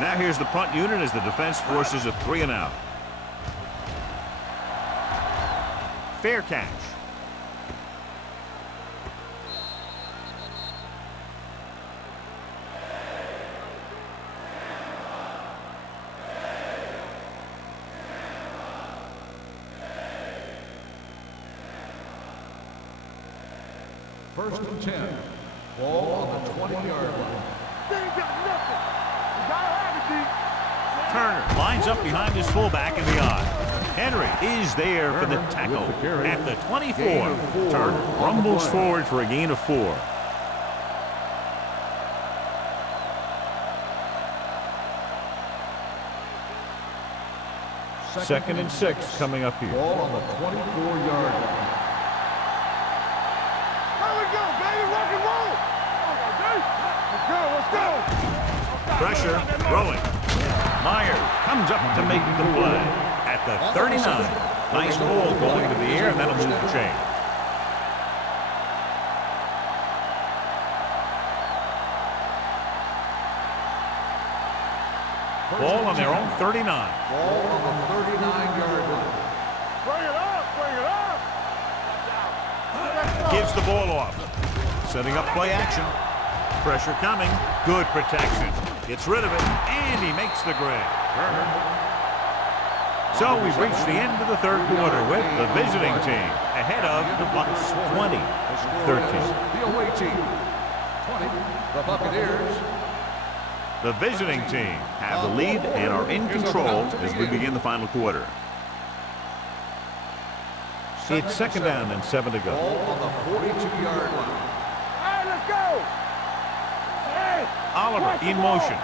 Now here's the punt unit as the defense forces a 3 and out. Fair catch. First and 10. Ball on the 20-yard line. They ain't got nothing. You gotta have it, D. Turner lines up behind his fullback in the eye. Henry is there for the tackle at the 24. Turner rumbles forward for a gain of 4. Second and 6 coming up here. Ball on the 24-yard line. Here we go, baby. Rock and roll. Let's go. Let's go. Pressure, throwing. Myers comes up to make the play at the 39. Nice ball going to the air, and that'll move the chain. Ball on their own 39. Ball on the 39-yard line. Bring it up. Bring it up. Let's go. Gives the ball off. Setting up play action. Pressure coming. Good protection. Gets rid of it, and he makes the grab. So we've reached the end of the 3rd quarter with the visiting team ahead of the Bucs 20-13. The away team, 20. The Buccaneers. The visiting team have the lead and are in control as we begin the final quarter. It's 2nd down and 7 to go. Ball on the 42-yard line. Hey, let's go. Hey. Oliver in motion.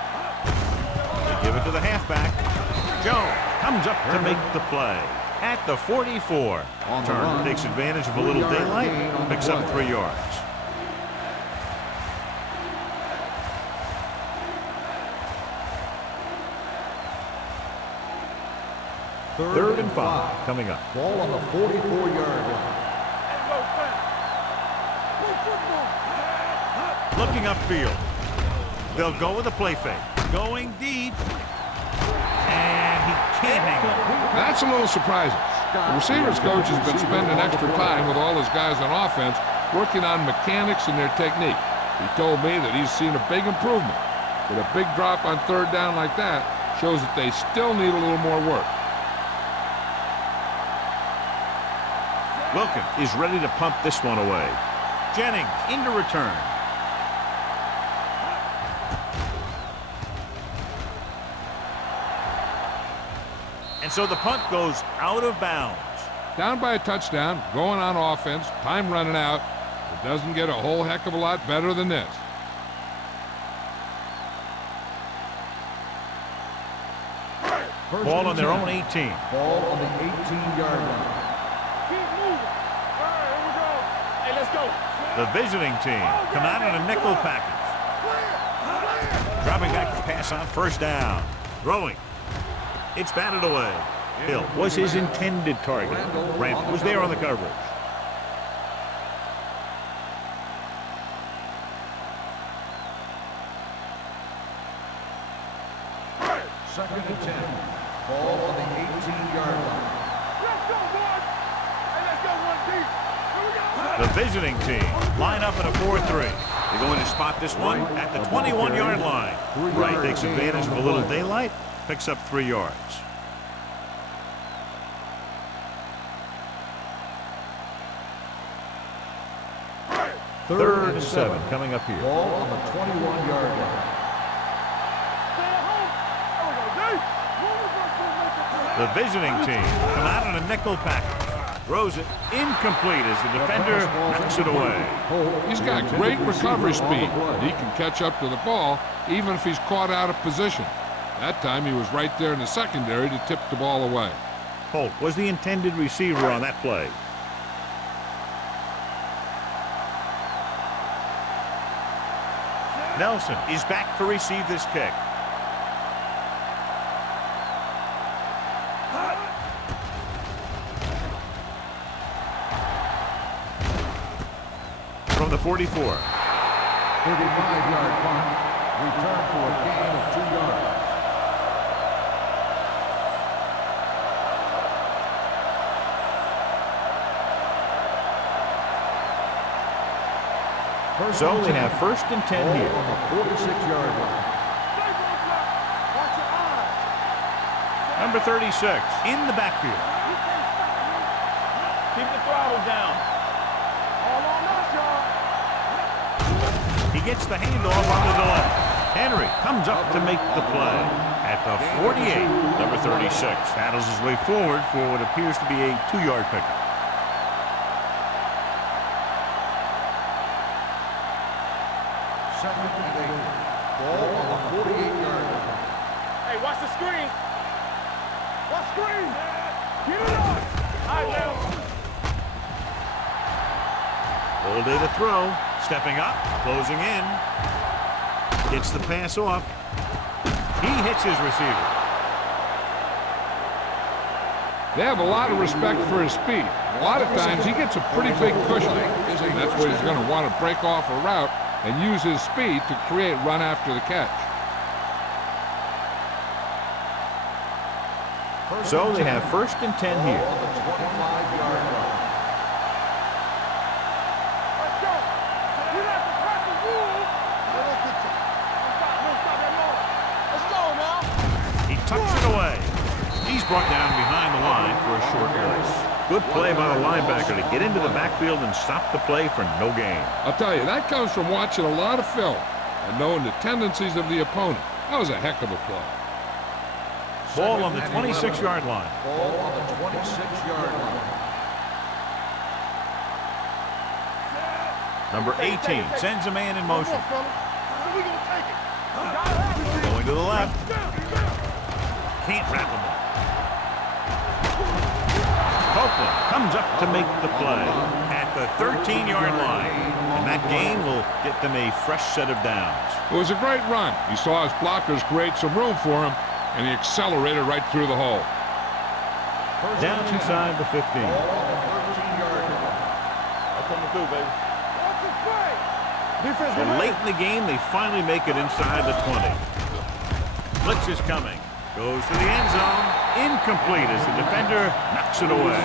They give it to the halfback. Jones comes up to make the play at the 44. Turner takes advantage of a little daylight, picks up 3 yards. Third and 5 coming up. Ball on the 44-yard line. Looking upfield. They'll go with a play fake. Going deep. And he can't hang on. That's a little surprising. The receivers coach has been spending extra time with all his guys on offense working on mechanics and their technique. He told me that he's seen a big improvement. But a big drop on third down like that shows that they still need a little more work. Wilkins is ready to pump this one away. Jennings into return. And so the punt goes out of bounds. Down by a touchdown, going on offense, time running out. It doesn't get a whole heck of a lot better than this. Ball on their own 18. Ball on the 18-yard line. Keep moving. All right, here we go. Hey, let's go. The visiting team come out in a nickel package. Dropping back to pass on first down. Throwing. It's batted away. Hill was his intended target. Randall was there on the coverage. Second and 10. Ball on the 18-yard line. Let's go, boys. Hey, let's go one deep. Here we go. The visiting team line up in a 4-3. They're going to spot this one at the 21-yard line. Wright takes advantage of a little daylight, picks up 3 yards. Third and 7 coming up here. Ball on the 21-yard line. Stay at home. There we go, deep. The visiting team come out in a nickel package. Throws it incomplete as the defender knocks it away. He's got great recovery speed. He can catch up to the ball even if he's caught out of position. That time he was right there in the secondary to tip the ball away. Holt was the intended receiver on that play. Nelson is back to receive this kick. From the 44. 35-yard punt. Return for a gain of 2 yards. So they have first and 10 here. On the 46-yard line. Watch your eyes. Number 36 in the backfield. Keep the throttle down. All on us, y'all. He gets the handoff onto the left. Henry comes up to make the play. At the 48, number 36 battles his way forward for what appears to be a 2-yard pickup. Second and 8. Ball on the 48-yard line. Hey, watch the screen. Watch screen. Get it up. All right, now. All day to throw. Stepping up, closing in. Gets the pass off. He hits his receiver. They have a lot of respect for his speed. A lot of times he gets a pretty big cushion. And that's where he's going to want to break off a route and use his speed to create run after the catch. So they have first and 10 here. On the 25-yard line. Let's go. You have to crack the rules. Don't stop that long. Let's go now. He tucks it away. He's brought down behind the line for a short release. Good play by the linebacker to get into the backfield and stop the play for no gain. I'll tell you, that comes from watching a lot of film and knowing the tendencies of the opponent. That was a heck of a play. Ball on the 26-yard line. Ball on the 26-yard line. Number 18 sends a man in motion. We gonna take it. Going to the left. Can't wrap him up. Copeland comes up to make the play at the 13-yard line. And that gain will get them a fresh set of downs. It was a great run. He saw his blockers create some room for him, and he accelerated right through the hole. Down inside the 15. Ball on the 13-yard line. I'm coming through, baby. Defense, And late in the game, they finally make it inside the 20. Blitz is coming. Goes to the end zone. Incomplete as the defender knocks it away.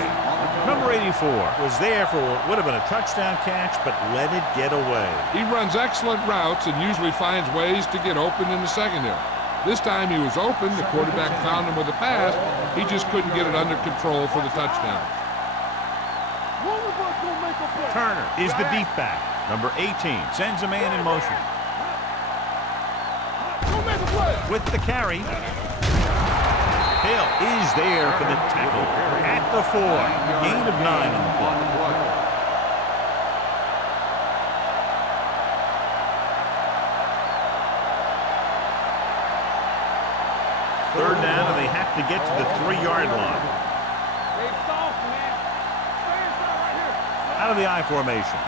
Number 84 was there for what would have been a touchdown catch, but let it get away. He runs excellent routes and usually finds ways to get open in the secondary. This time he was open. The quarterback found him with a pass. He just couldn't get it under control for the touchdown. Turner is the deep back. Number 18 sends a man in motion. With the carry. Hill is there for the tackle at the 4. Gain of 9 on the play. Third down, and they have to get to the 3-yard line. Out of the I formation.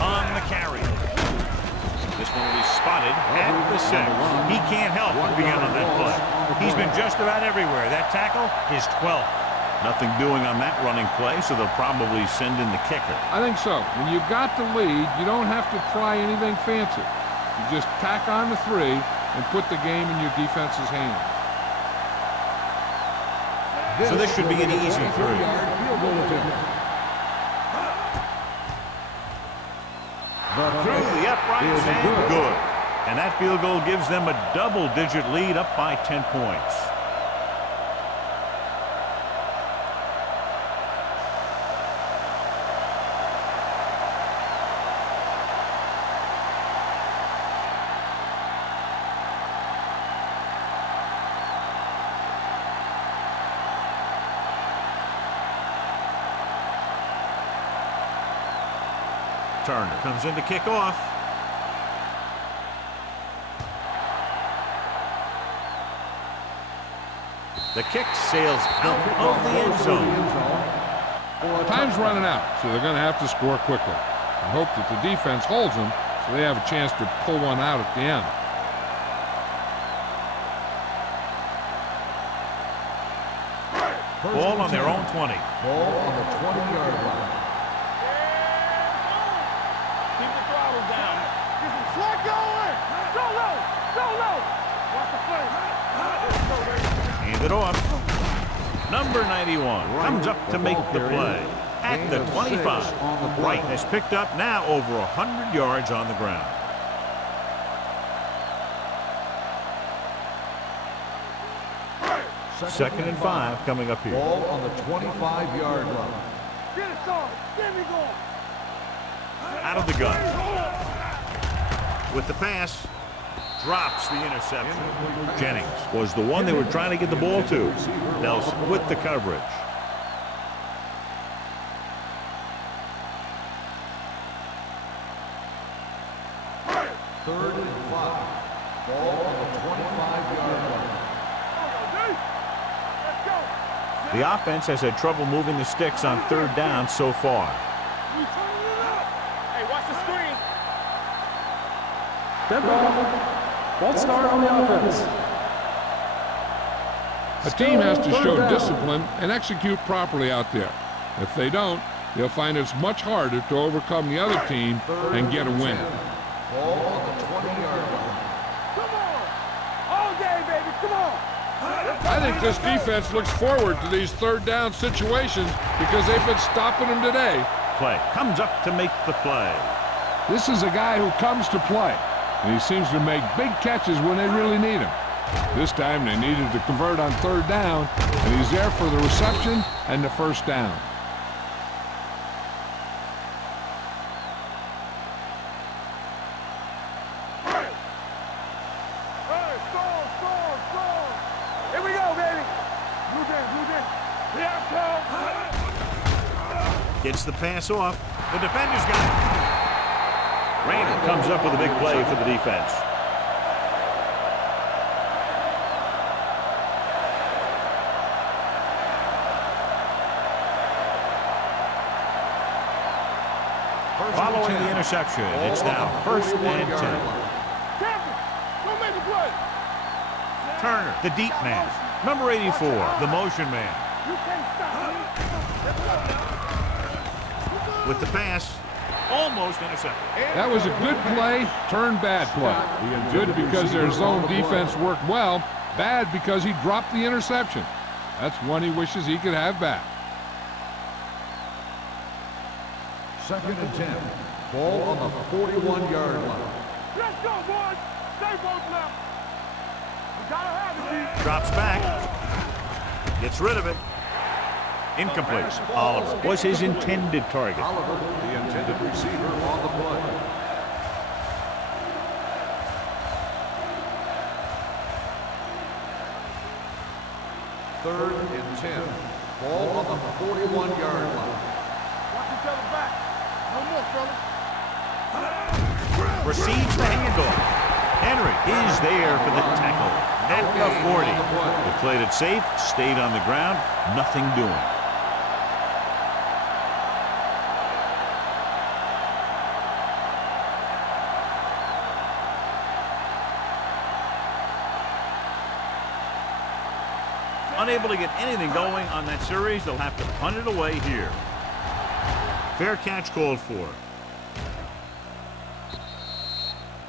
On the carry. This one will be spotted at the 6. He can't help but begin on that play. He's been just about everywhere. That tackle is 12th. Nothing doing on that running play, so they'll probably send in the kicker. I think so. When you've got the lead, you don't have to try anything fancy. You just tack on the 3 and put the game in your defense's hands. So this should be an easy 3. Through the uprights and good. And that field goal gives them a double-digit lead, up by 10 points. Turner comes in to kick off. The kick sails out of the end zone. Time's running out, so they're going to have to score quickly. And hope that the defense holds them so they have a chance to pull one out at the end. Ball on their own 20. Ball on the 20-yard line. Keep the throttle down. Get some slack going. Go low. Go low. Watch the play. Hand it off. Number 91 comes up to make the play at the 25. Wright has picked up now over 100 yards on the ground. Second and 5 coming up here. Ball on the 25-yard line. Get it started. Get me going. Out of the gun. With the pass, drops the interception. Jennings was the one they were trying to get the ball to. Nelson with the coverage. Third and 5. Ball on the 25-yard line. The offense has had trouble moving the sticks on third down so far. Hey, watch the screen. Dead ball. False start on the offense. A team has to show discipline and execute properly out there. If they don't, they'll find it's much harder to overcome the other team and get a win. Ball on the 20-yard line. Come on. All day, baby. Come on. I think this defense looks forward to these third down situations because they've been stopping them today. Play comes up to make the play. This is a guy who comes to play, and he seems to make big catches when they really need him. This time they needed to convert on third down, and he's there for the reception and the first down. Here we go, baby. Move in. Here I come. Gets the pass off. The defender's got it. Randall comes up with a big play for the defense. Following the interception, it's now first and 10. Turner, the deep man. Number 84, the motion man. You can't stop me. Let's go now. With the pass, almost intercepted. That was a good play, turned bad play. Good because their zone defense worked well, bad because he dropped the interception. That's one he wishes he could have back. 2nd and 10. Ball on the 41-yard line. Let's go, boys. Stay both left. We gotta have it, D. Drops back. Gets rid of it. Incomplete. Oliver was his intended target. Oliver, the intended receiver on the play. Third and 10. Ball on the 41-yard line. Watch each other back. No more, fellas. Receives the handoff. Henry is there for the tackle at the 40. They played it safe, stayed on the ground, nothing doing. Unable to get anything going on that series, they'll have to punt it away here. Fair catch called for.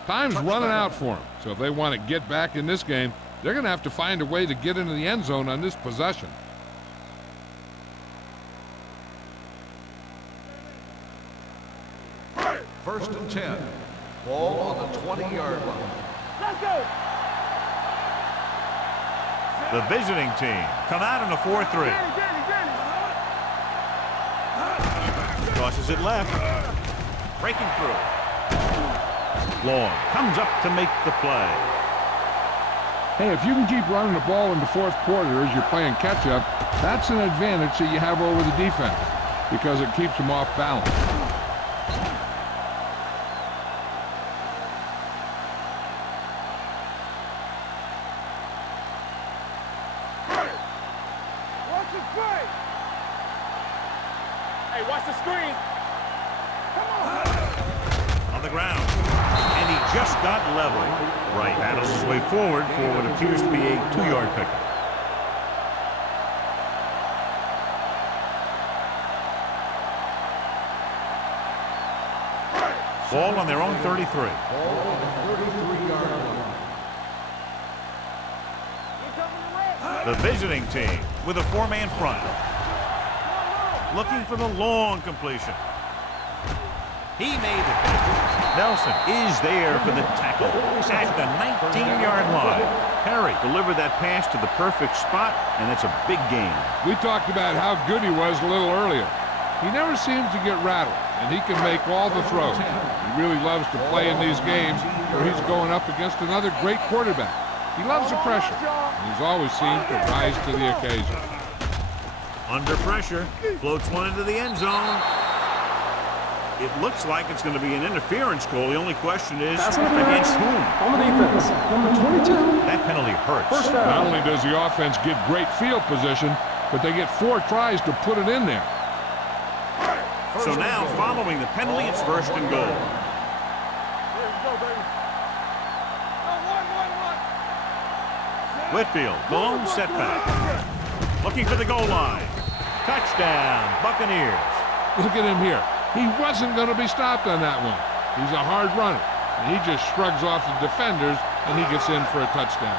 Time's running out for them, so if they want to get back in this game, they're going to have to find a way to get into the end zone on this possession. First and 10. Ball on the 20-yard line. Let's go. The visiting team come out in a 4-3. Tosses it left. Breaking through. Long comes up to make the play. Hey, if you can keep running the ball in the fourth quarter as you're playing catch-up, that's an advantage that you have over the defense because it keeps them off balance. Watch the play. Hey, watch the screen. Come on. On the ground. And he just got level. Right, battles his way forward for what appears to be a 2-yard pickup. Ball on their own 33. Ball on the 33-yard line. The visiting team with a 4-man front. Looking for the long completion. He made the catch. Nelson is there for the tackle at the 19-yard line. Perry delivered that pass to the perfect spot, and it's a big gain. We talked about how good he was a little earlier. He never seems to get rattled, and he can make all the throws. He really loves to play in these games where he's going up against another great quarterback. He loves the pressure, and he's always seemed to rise to the occasion. Under pressure, floats one into the end zone. It looks like it's going to be an interference goal. The only question is against whom? On the defense, number 22. That penalty hurts. First down. Not only does the offense get great field position, but they get 4 tries to put it in there. So now, following the penalty, it's first and goal. There you go, baby. Whitfield, long setback. Looking for the goal line. Touchdown, Buccaneers. Look at him here. He wasn't going to be stopped on that one. He's a hard runner, and he just shrugs off the defenders, and he gets in for a touchdown.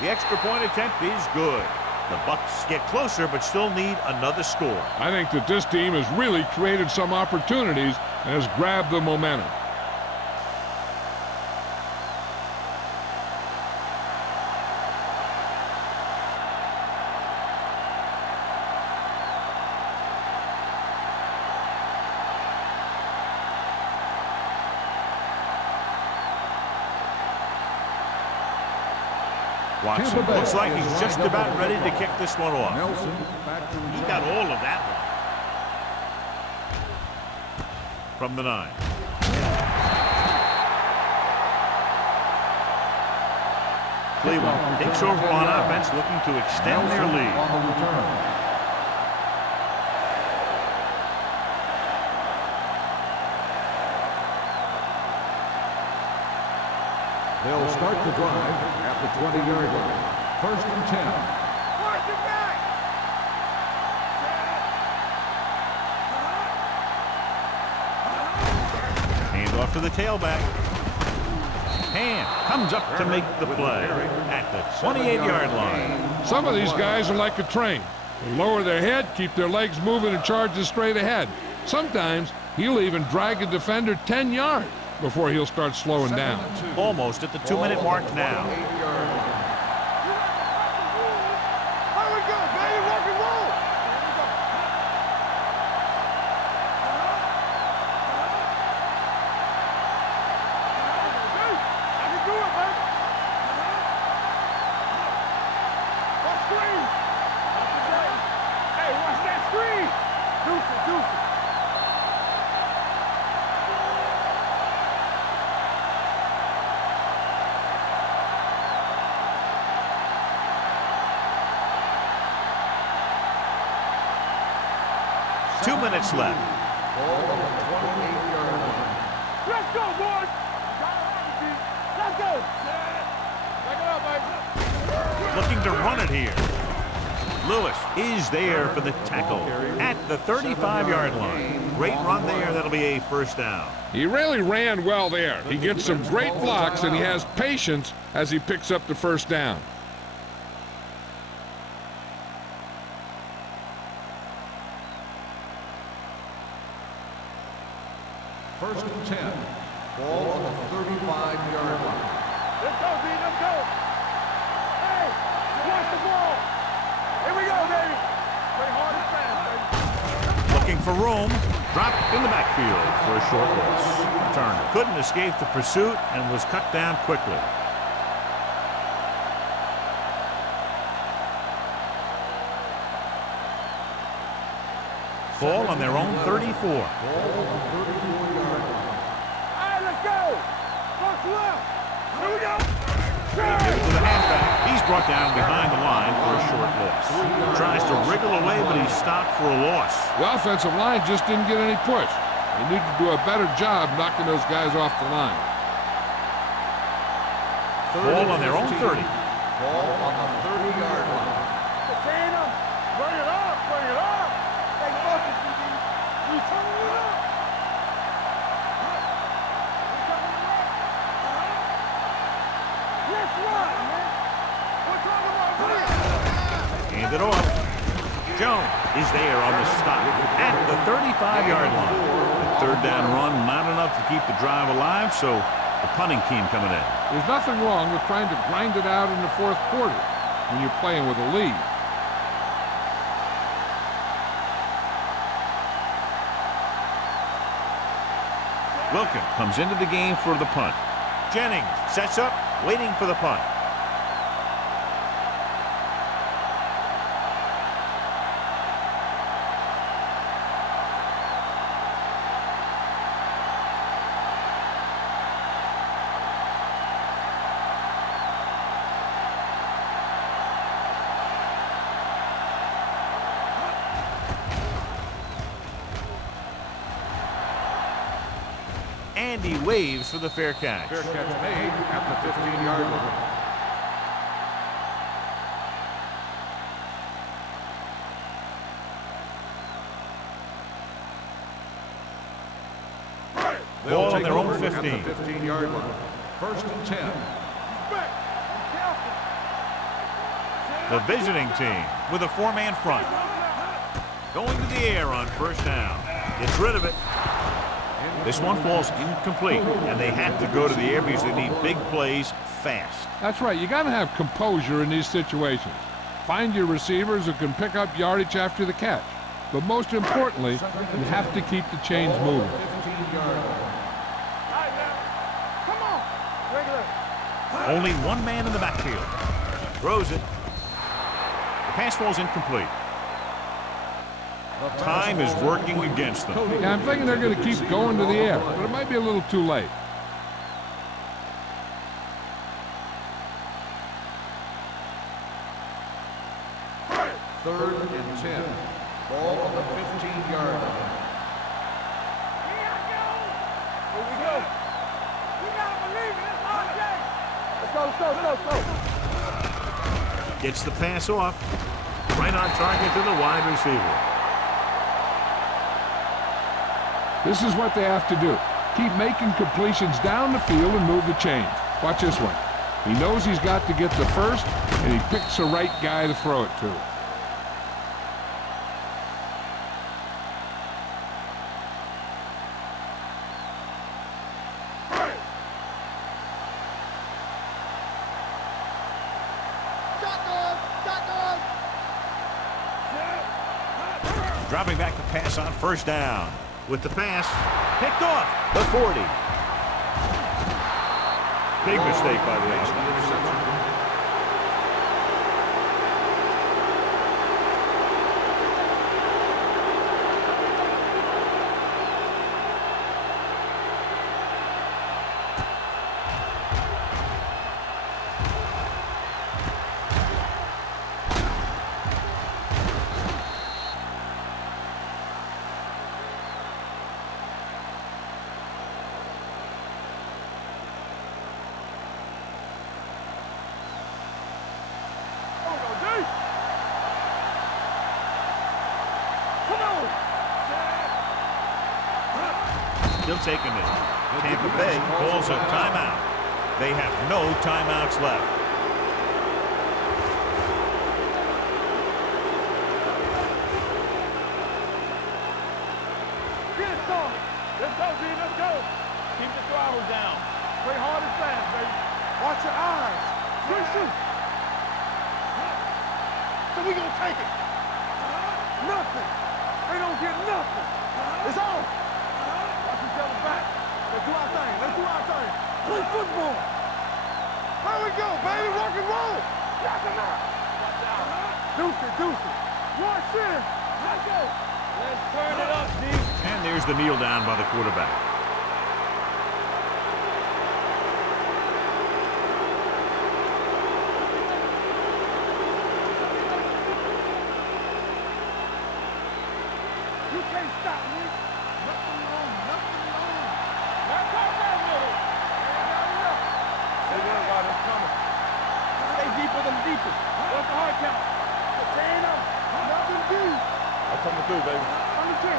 The extra point attempt is good. The Bucs get closer, but still need another score. I think that this team has really created some opportunities and has grabbed the momentum. Watson looks like he's just about ready to kick this one off. Nelson back to He got all of that one. From the 9. Cleveland takes over on offense, looking to extend their lead. on the return. They'll start the drive at the 20-yard line. 1st and 10. Watch it back. Hand off to the tailback. Hand comes up to make the play at the 28-yard line. Some of these guys are like a train. They lower their head, keep their legs moving, and charge straight ahead. Sometimes he'll even drag a defender 10 yards before he'll start slowing down. Almost at the 2-minute mark now. Here we go, baby. Rock and roll. I can do it, man. Watch screen. Hey, watch that screen. Deuce it, deuce it. Two minutes left. Ball on the 28-yard line. Let's go, boys. Let's go. Back it up, baby. Looking to run it here. Lewis is there for the tackle at the 35-yard line. Great run there. That'll be a first down. He really ran well there. He gets some great blocks, and he has patience as he picks up the first down. First and 10. Ball on the 35-yard line. Let's go, B. Let's go. Hey, watch the ball. Here we go, baby. Play hard and fast, baby. Looking for room. Dropped in the backfield for a short loss. Turner couldn't escape the pursuit and was cut down quickly. Ball on their own 34. Ball on the 34-yard line. All right, let's go. Box left. Here we go. Give it to the halfback. He's brought down behind the line for a short loss. Tries to wriggle away, but he's stopped for a loss. The offensive line just didn't get any push. They need to do a better job knocking those guys off the line. Ball on their own 30. Ball on the 30-yard line. Katrina, bring it up, bring it up. Hey, fuck it, CB. You turn it up. Let's run, man. We're talking about winning. Hand it off. Jones is there on the stop at the 35-yard line. The third down run, not enough to keep the drive alive, so the punting team coming in. There's nothing wrong with trying to grind it out in the fourth quarter when you're playing with a lead. Wilkin comes into the game for the punt. Jennings sets up, waiting for the punt. And he waves for the fair catch. Fair catch made at the 15-yard line. Ball on their own over 15. At the 15-yard line. First and 10. The visiting team with a four-man front. Going to the air on first down. Gets rid of it. This one falls incomplete, and they have to go to the air because they need big plays fast. That's right. You got to have composure in these situations. Find your receivers who can pick up yardage after the catch. But most importantly, you have to keep the chains moving. 15-yard line. All right, now. Come on. Regular. Only one man in the backfield. Throws it. The pass falls incomplete. Time is working against them. Yeah, I'm thinking they're going to keep going to the air, but it might be a little too late. Third and 10. Ball on the 15-yard line. Here we go. You gotta believe it. It's hard game. Let's go. Gets the pass off. Right on target to the wide receiver. This is what they have to do. Keep making completions down the field and move the chains. Watch this one. He knows he's got to get the first, and he picks the right guy to throw it to. Dropping back the pass on first down. With the pass, picked off the 40. Big mistake by the offense. Still taking it. Tampa Bay calls a timeout. They have no timeouts left. Get it started. Let's go, G. Let's go. Keep the throttle down. Play hard and fast, baby. Watch your eyes. Shoot. So we gonna take it. Nothing. They don't get nothing. It's on. Watch each other back. Let's do our thing. Play football. Here we go, baby. Rock and roll. Knock him out. Deuce it. Watch this. Let's go. Let's turn it up, G. And there's the kneel down by the quarterback. You can't stop me. Nothing wrong. Now talk that little. They worry about us coming. Stay deeper than deepest. What's the hard count? Stand up. Nothing deep. I'm coming through, baby. On the 10.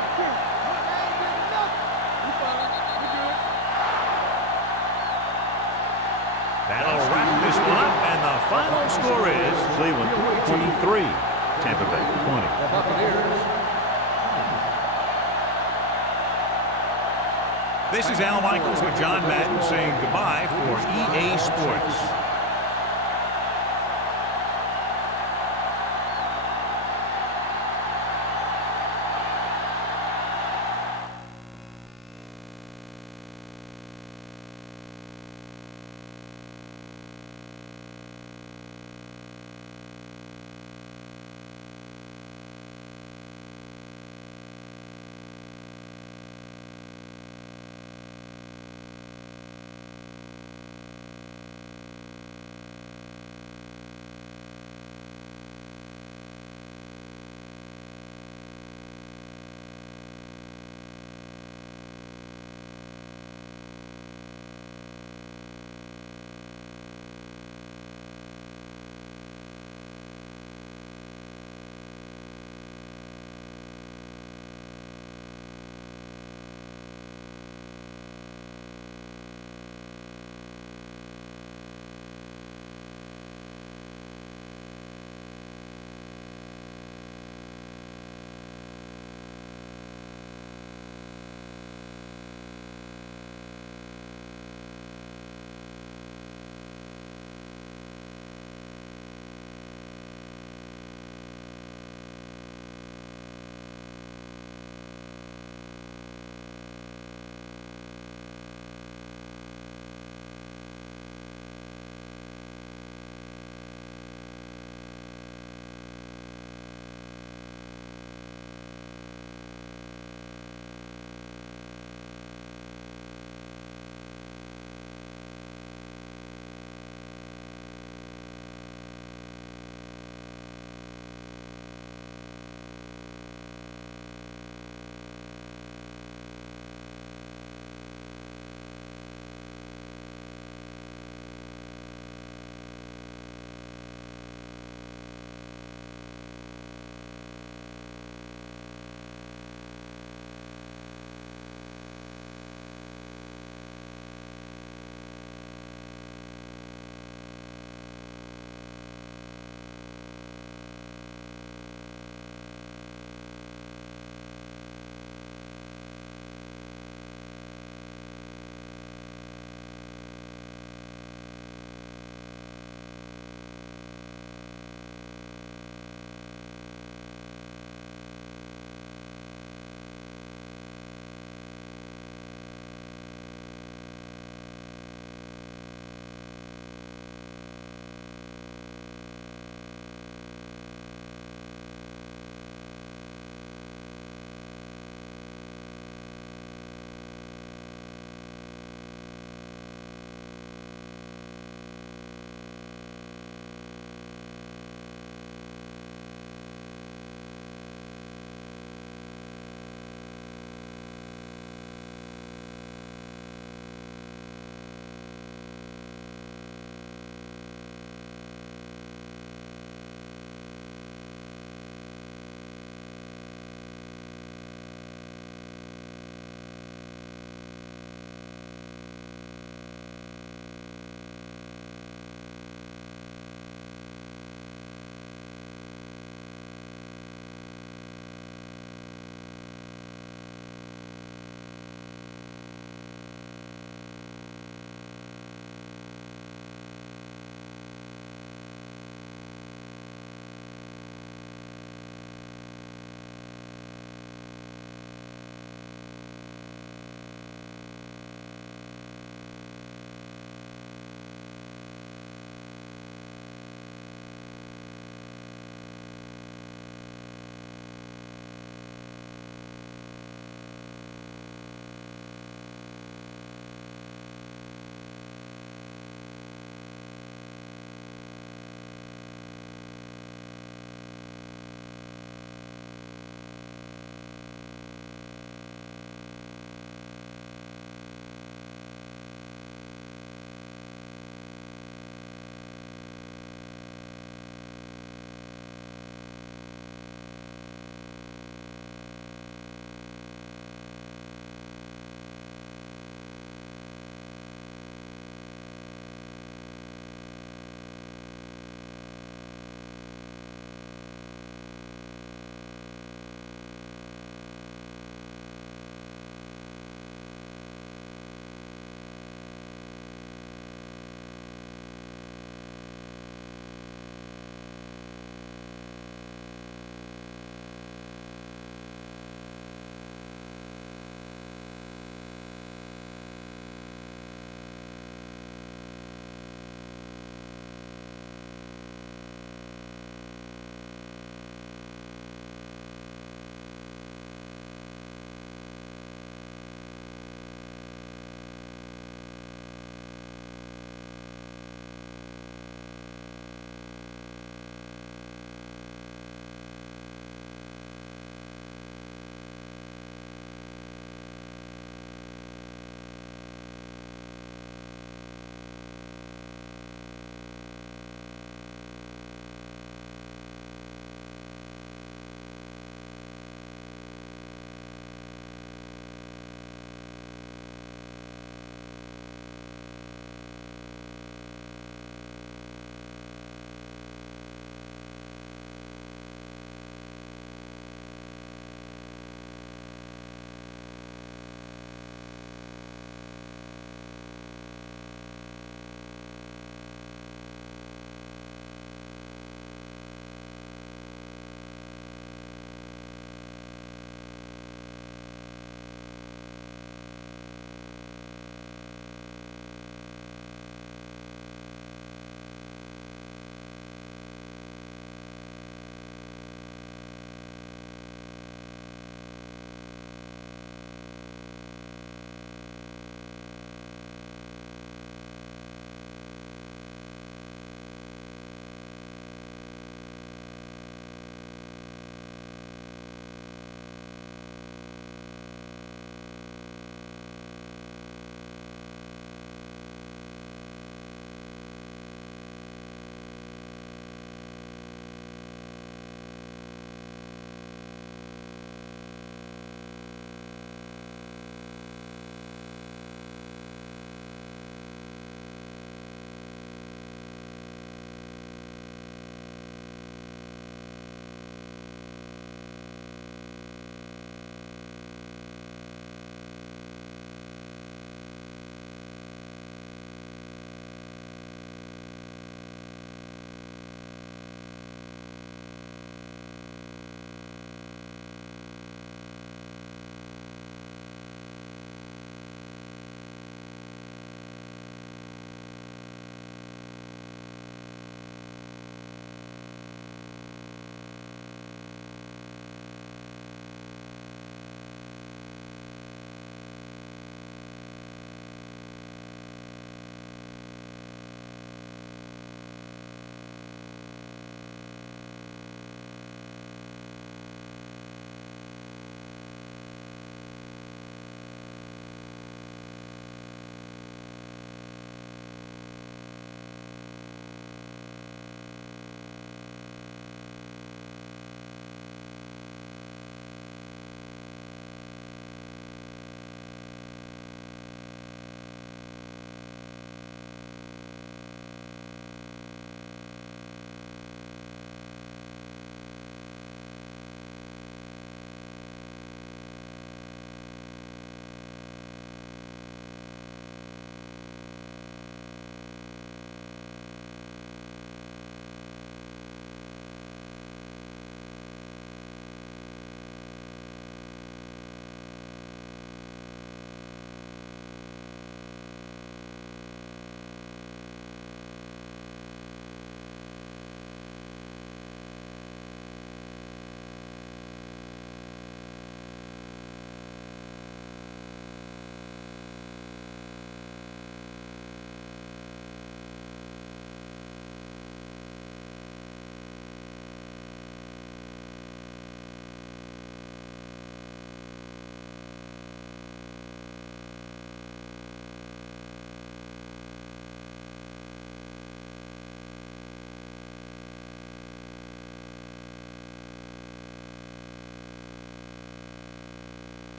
You fine. You good. That'll wrap this one up, and the final score is Cleveland 23, Tampa Bay 20. The Buccaneers. This is Al Michaels with John Madden saying goodbye for EA Sports.